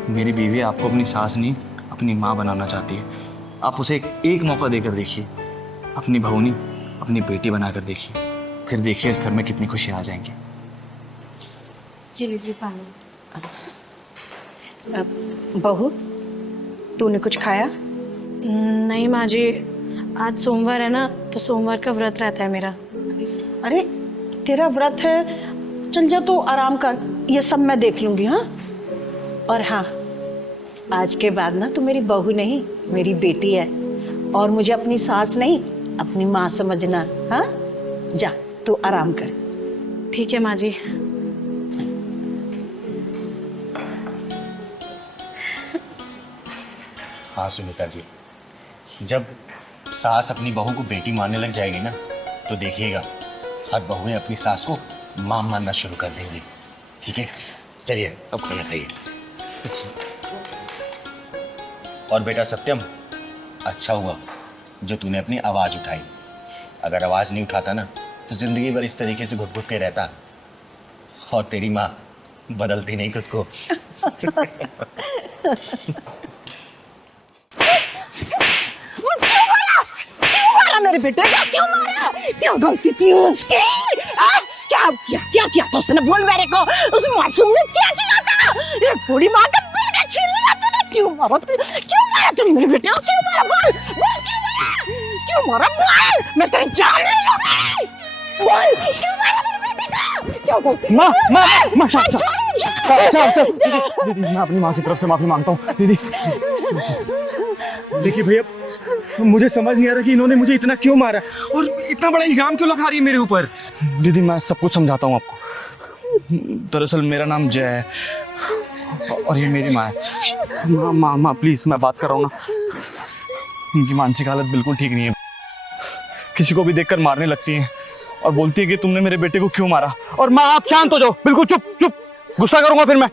मेरी बीवी आपको अपनी सास नहीं, अपनी माँ बनाना चाहती है। आप उसे एक मौका देकर देखिए, अपनी बहू नहीं, अपनी बेटी बनाकर देखिए, फिर देखिए इस घर में कितनी खुशी आ जाएंगी। ये लीजिए पानी। बहू, तूने कुछ खाया? नहीं माँ जी, आज सोमवार है ना, तो सोमवार का व्रत रहता है मेरा। अरे तेरा व्रत है, चल जा तू आराम कर, ये सब मैं देख लूंगी। हाँ, और हाँ, आज के बाद ना तू मेरी बहू नहीं, मेरी बेटी है, और मुझे अपनी सास नहीं, अपनी माँ समझना। हाँ, जा तू आराम कर। ठीक है माँ जी। हाँ सुनीता जी, जब सास अपनी बहू को बेटी मानने लग जाएगी ना तो देखिएगा हर बहुएं अपनी सास को माँ मानना शुरू कर देंगी। ठीक है, चलिए अब खाना खाइए। और बेटा सत्यम, अच्छा हुआ जो तूने अपनी आवाज़ उठाई। अगर आवाज़ नहीं उठाता ना तो जिंदगी भर इस तरीके से घुट घुट के रहता, और तेरी माँ बदलती नहीं खुद को। क्यों मारा मेरे बेटे को? क्यों मारा? क्यों गलती की उसकी? क्या किया? क्या किया तो उसने? बोल मेरे को। उस मासूम ने क्या किया था? ये बूढ़ी माँ का बेटा छीन लिया तूने। क्यों मारा? क्यों मारा तुम मेरे बेटे को? क्यों मारा? बोल बोल, क्यों मारा? क्यों मारा? बोल, मैं तेरी जान ले लूंगी। बोल, क्यों मारा मेरे बेटे को? क्या गलती? माँ चल दीदी, मैं अपनी माँ की तरफ से माफी मांगता हूँ। दीदी देखिए भैया, मुझे समझ नहीं आ रहा कि इन्होंने मुझे इतना क्यों मारा और इतना बड़ा इल्जाम क्यों लगा रही है मेरे ऊपर। दीदी मैं सब कुछ समझाता हूँ आपको। दरअसल मेरा नाम जय है और ये मेरी माँ है। माँ प्लीज, मैं बात कर रहा हूँ ना। इनकी मानसिक हालत बिल्कुल ठीक नहीं है। किसी को भी देखकर मारने लगती है और बोलती है कि तुमने मेरे बेटे को क्यों मारा। और माँ आप शांत हो जाओ, बिल्कुल चुप चुप, गुस्सा करूंगा फिर मैं।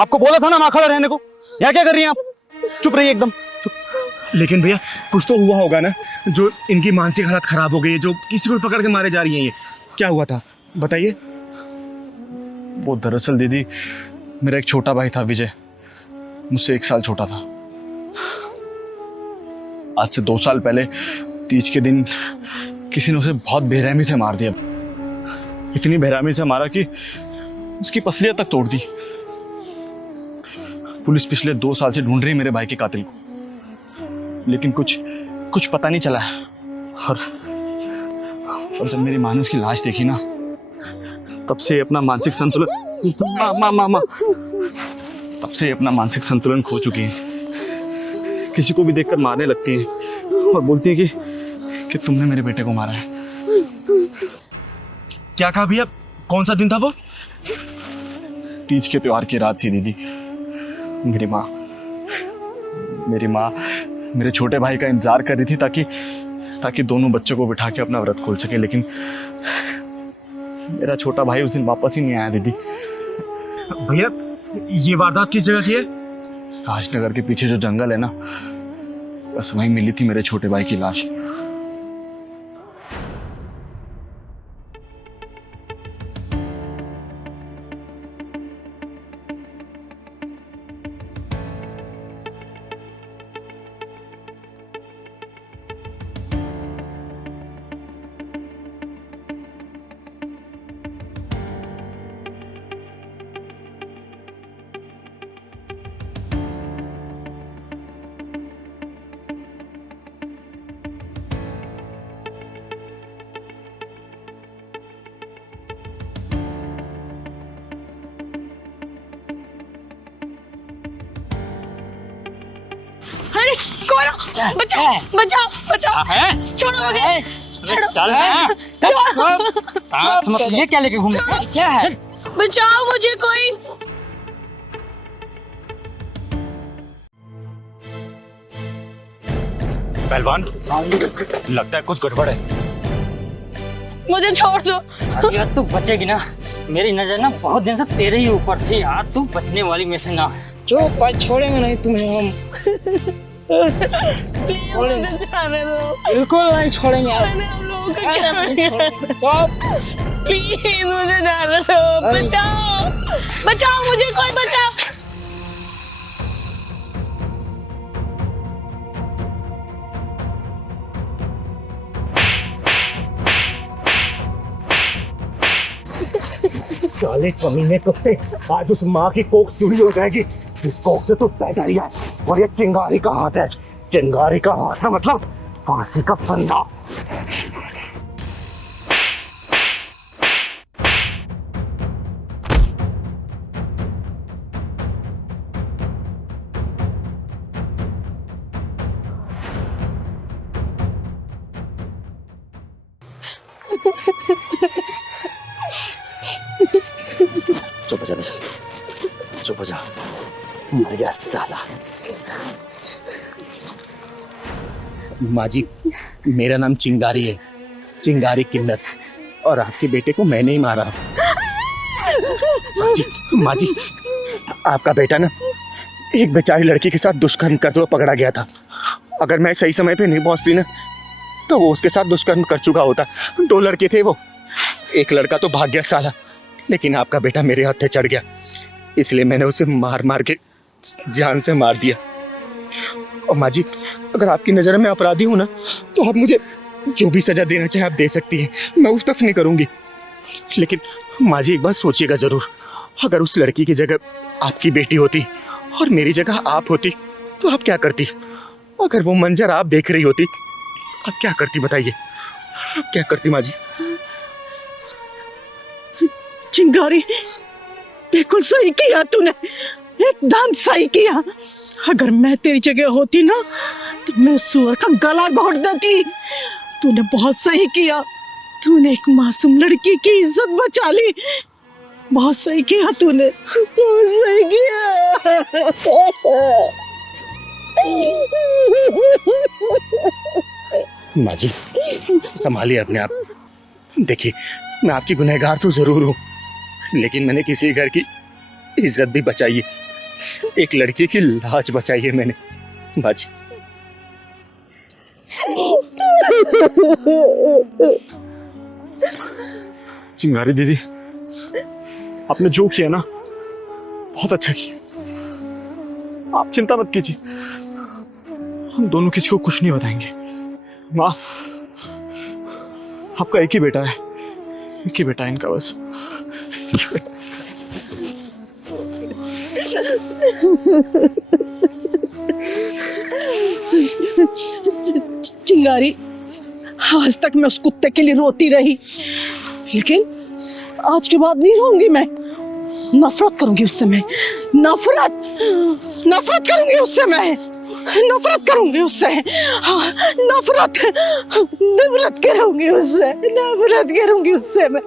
आपको बोला था ना माँ खड़ा रहने को, यहाँ क्या कर रही हैं आप? चुप रहिए एकदम चुप। लेकिन भैया कुछ तो हुआ होगा ना, जो इनकी मानसिक हालत खराब हो गई है, जो किसी को पकड़ के मारे जा रही हैं। ये क्या हुआ था बताइए। वो दरअसल दीदी मेरा एक छोटा भाई था विजय, मुझसे 1 साल छोटा था। आज से 2 साल पहले तीज के दिन किसी ने उसे बहुत बेरहमी से मार दिया। इतनी बेरहमी से मारा कि उसकी पसलियां तक तोड़ दी। पुलिस पिछले 2 साल से ढूंढ रही है मेरे भाई के कातिल को, लेकिन कुछ पता नहीं चला है। और जब मेरी माँ ने उसकी लाश देखी ना, तब से अपना मानसिक संतुलन माँ तब से अपना मानसिक संतुलन खो चुकी है। किसी को भी देखकर मारने लगती है और बोलती है कि तुमने मेरे बेटे को मारा है। क्या कहा भैया, कौन सा दिन था वो? तीज के त्योहार की रात थी दीदी। मेरी माँ मेरे छोटे भाई का इंतजार कर रही थी ताकि दोनों बच्चों को बिठा के अपना व्रत खोल सके, लेकिन मेरा छोटा भाई उस दिन वापस ही नहीं आया दीदी। भैया ये वारदात किस जगह की है? राजनगर के पीछे जो जंगल है ना, बस वहीं मिली थी मेरे छोटे भाई की लाश। अरे कौन? बचाओ बचाओ बचाओ, छोड़ो मुझे, छोड़ो। सांस मत ये क्या लेके घूम रहे हो? क्या है? बचाओ मुझे कोई। पहलवान लगता है कुछ गड़बड़ है। मुझे छोड़ दो। यार तू बचेगी ना, मेरी नजर ना बहुत दिन से तेरे ही ऊपर थी यार, तू बचने वाली में से ना। जो भाई छोड़ेंगे नहीं तुम्हें हम। बिल्कुल नहीं छोड़ेंगे यार। प्लीज मुझे जाने दो, बचाओ बचाओ मुझे, कोई बचाओ। साले कमीने कुत्ते, आज उस माँ की कोख चूरी हो जाएगी। इस कोख से तो पैदा ही है और ये चिंगारी का हाथ है। चिंगारी का हाथ है मतलब फांसी का फंदा। चुप हो जा, मर गया साला। माँ जी मेरा नाम चिंगारी है, चिंगारी किन्नर, और आपके बेटे को मैंने ही मारा। माँ जी आपका बेटा ना एक बेचारी लड़की के साथ दुष्कर्म करते हुए पकड़ा गया था। अगर मैं सही समय पे नहीं पहुंचती ना तो वो उसके साथ दुष्कर्म कर चुका होता। 2 लड़के थे वो, एक लड़का तो भाग गया साला, लेकिन आपका बेटा मेरे हाथ पे चढ़ गया, इसलिए मैंने उसे मार मार के जान से मार दिया। और माँ जी, अगर आपकी नज़र में अपराधी हूँ ना, तो आप मुझे जो भी सजा देना चाहे आप दे सकती हैं, मैं उस तरफ नहीं करूँगी। लेकिन माँ जी, एक बात सोचिएगा ज़रूर, अगर उस लड़की की जगह आपकी बेटी होती और मेरी जगह आप होती तो आप क्या करती? अगर वो मंजर आप देख रही होती, आप क्या करती बताइए? आप क्या करती माँ जी? चिंगारी, बिल्कुल सही किया तूने, एकदम सही किया। अगर मैं तेरी जगह होती ना, तो मैं उस सुअर का गला घोट देती। तूने बहुत सही किया, तूने एक मासूम लड़की की इज्जत बचा ली। बहुत सही किया तूने, बहुत सही किया। माँ जी, संभालिए अपने आप। देखिए, मैं आपकी गुनहगार तो जरूर हूँ, लेकिन मैंने किसी घर की इज्जत भी बचाई है, एक लड़की की लाज बचाई है मैंने। माँ जी, चिंगारी दीदी, आपने जो किया ना, बहुत अच्छा किया। आप चिंता मत कीजिए, हम दोनों किसी को कुछ नहीं बताएंगे। माँ, आपका एक ही बेटा है, एक ही बेटा है इनका, बस एक ही बेटा। चिंगारी, आज तक मैं उस कुत्ते के लिए रोती रही, लेकिन आज के बाद नहीं रोऊंगी मैं। नफरत करूंगी उससे मैं, नफरत करूंगी उससे मैं, नफरत करूंगी उससे। हाँ, नफरत करूंगी उससे, नफरत करूंगी उससे मैं।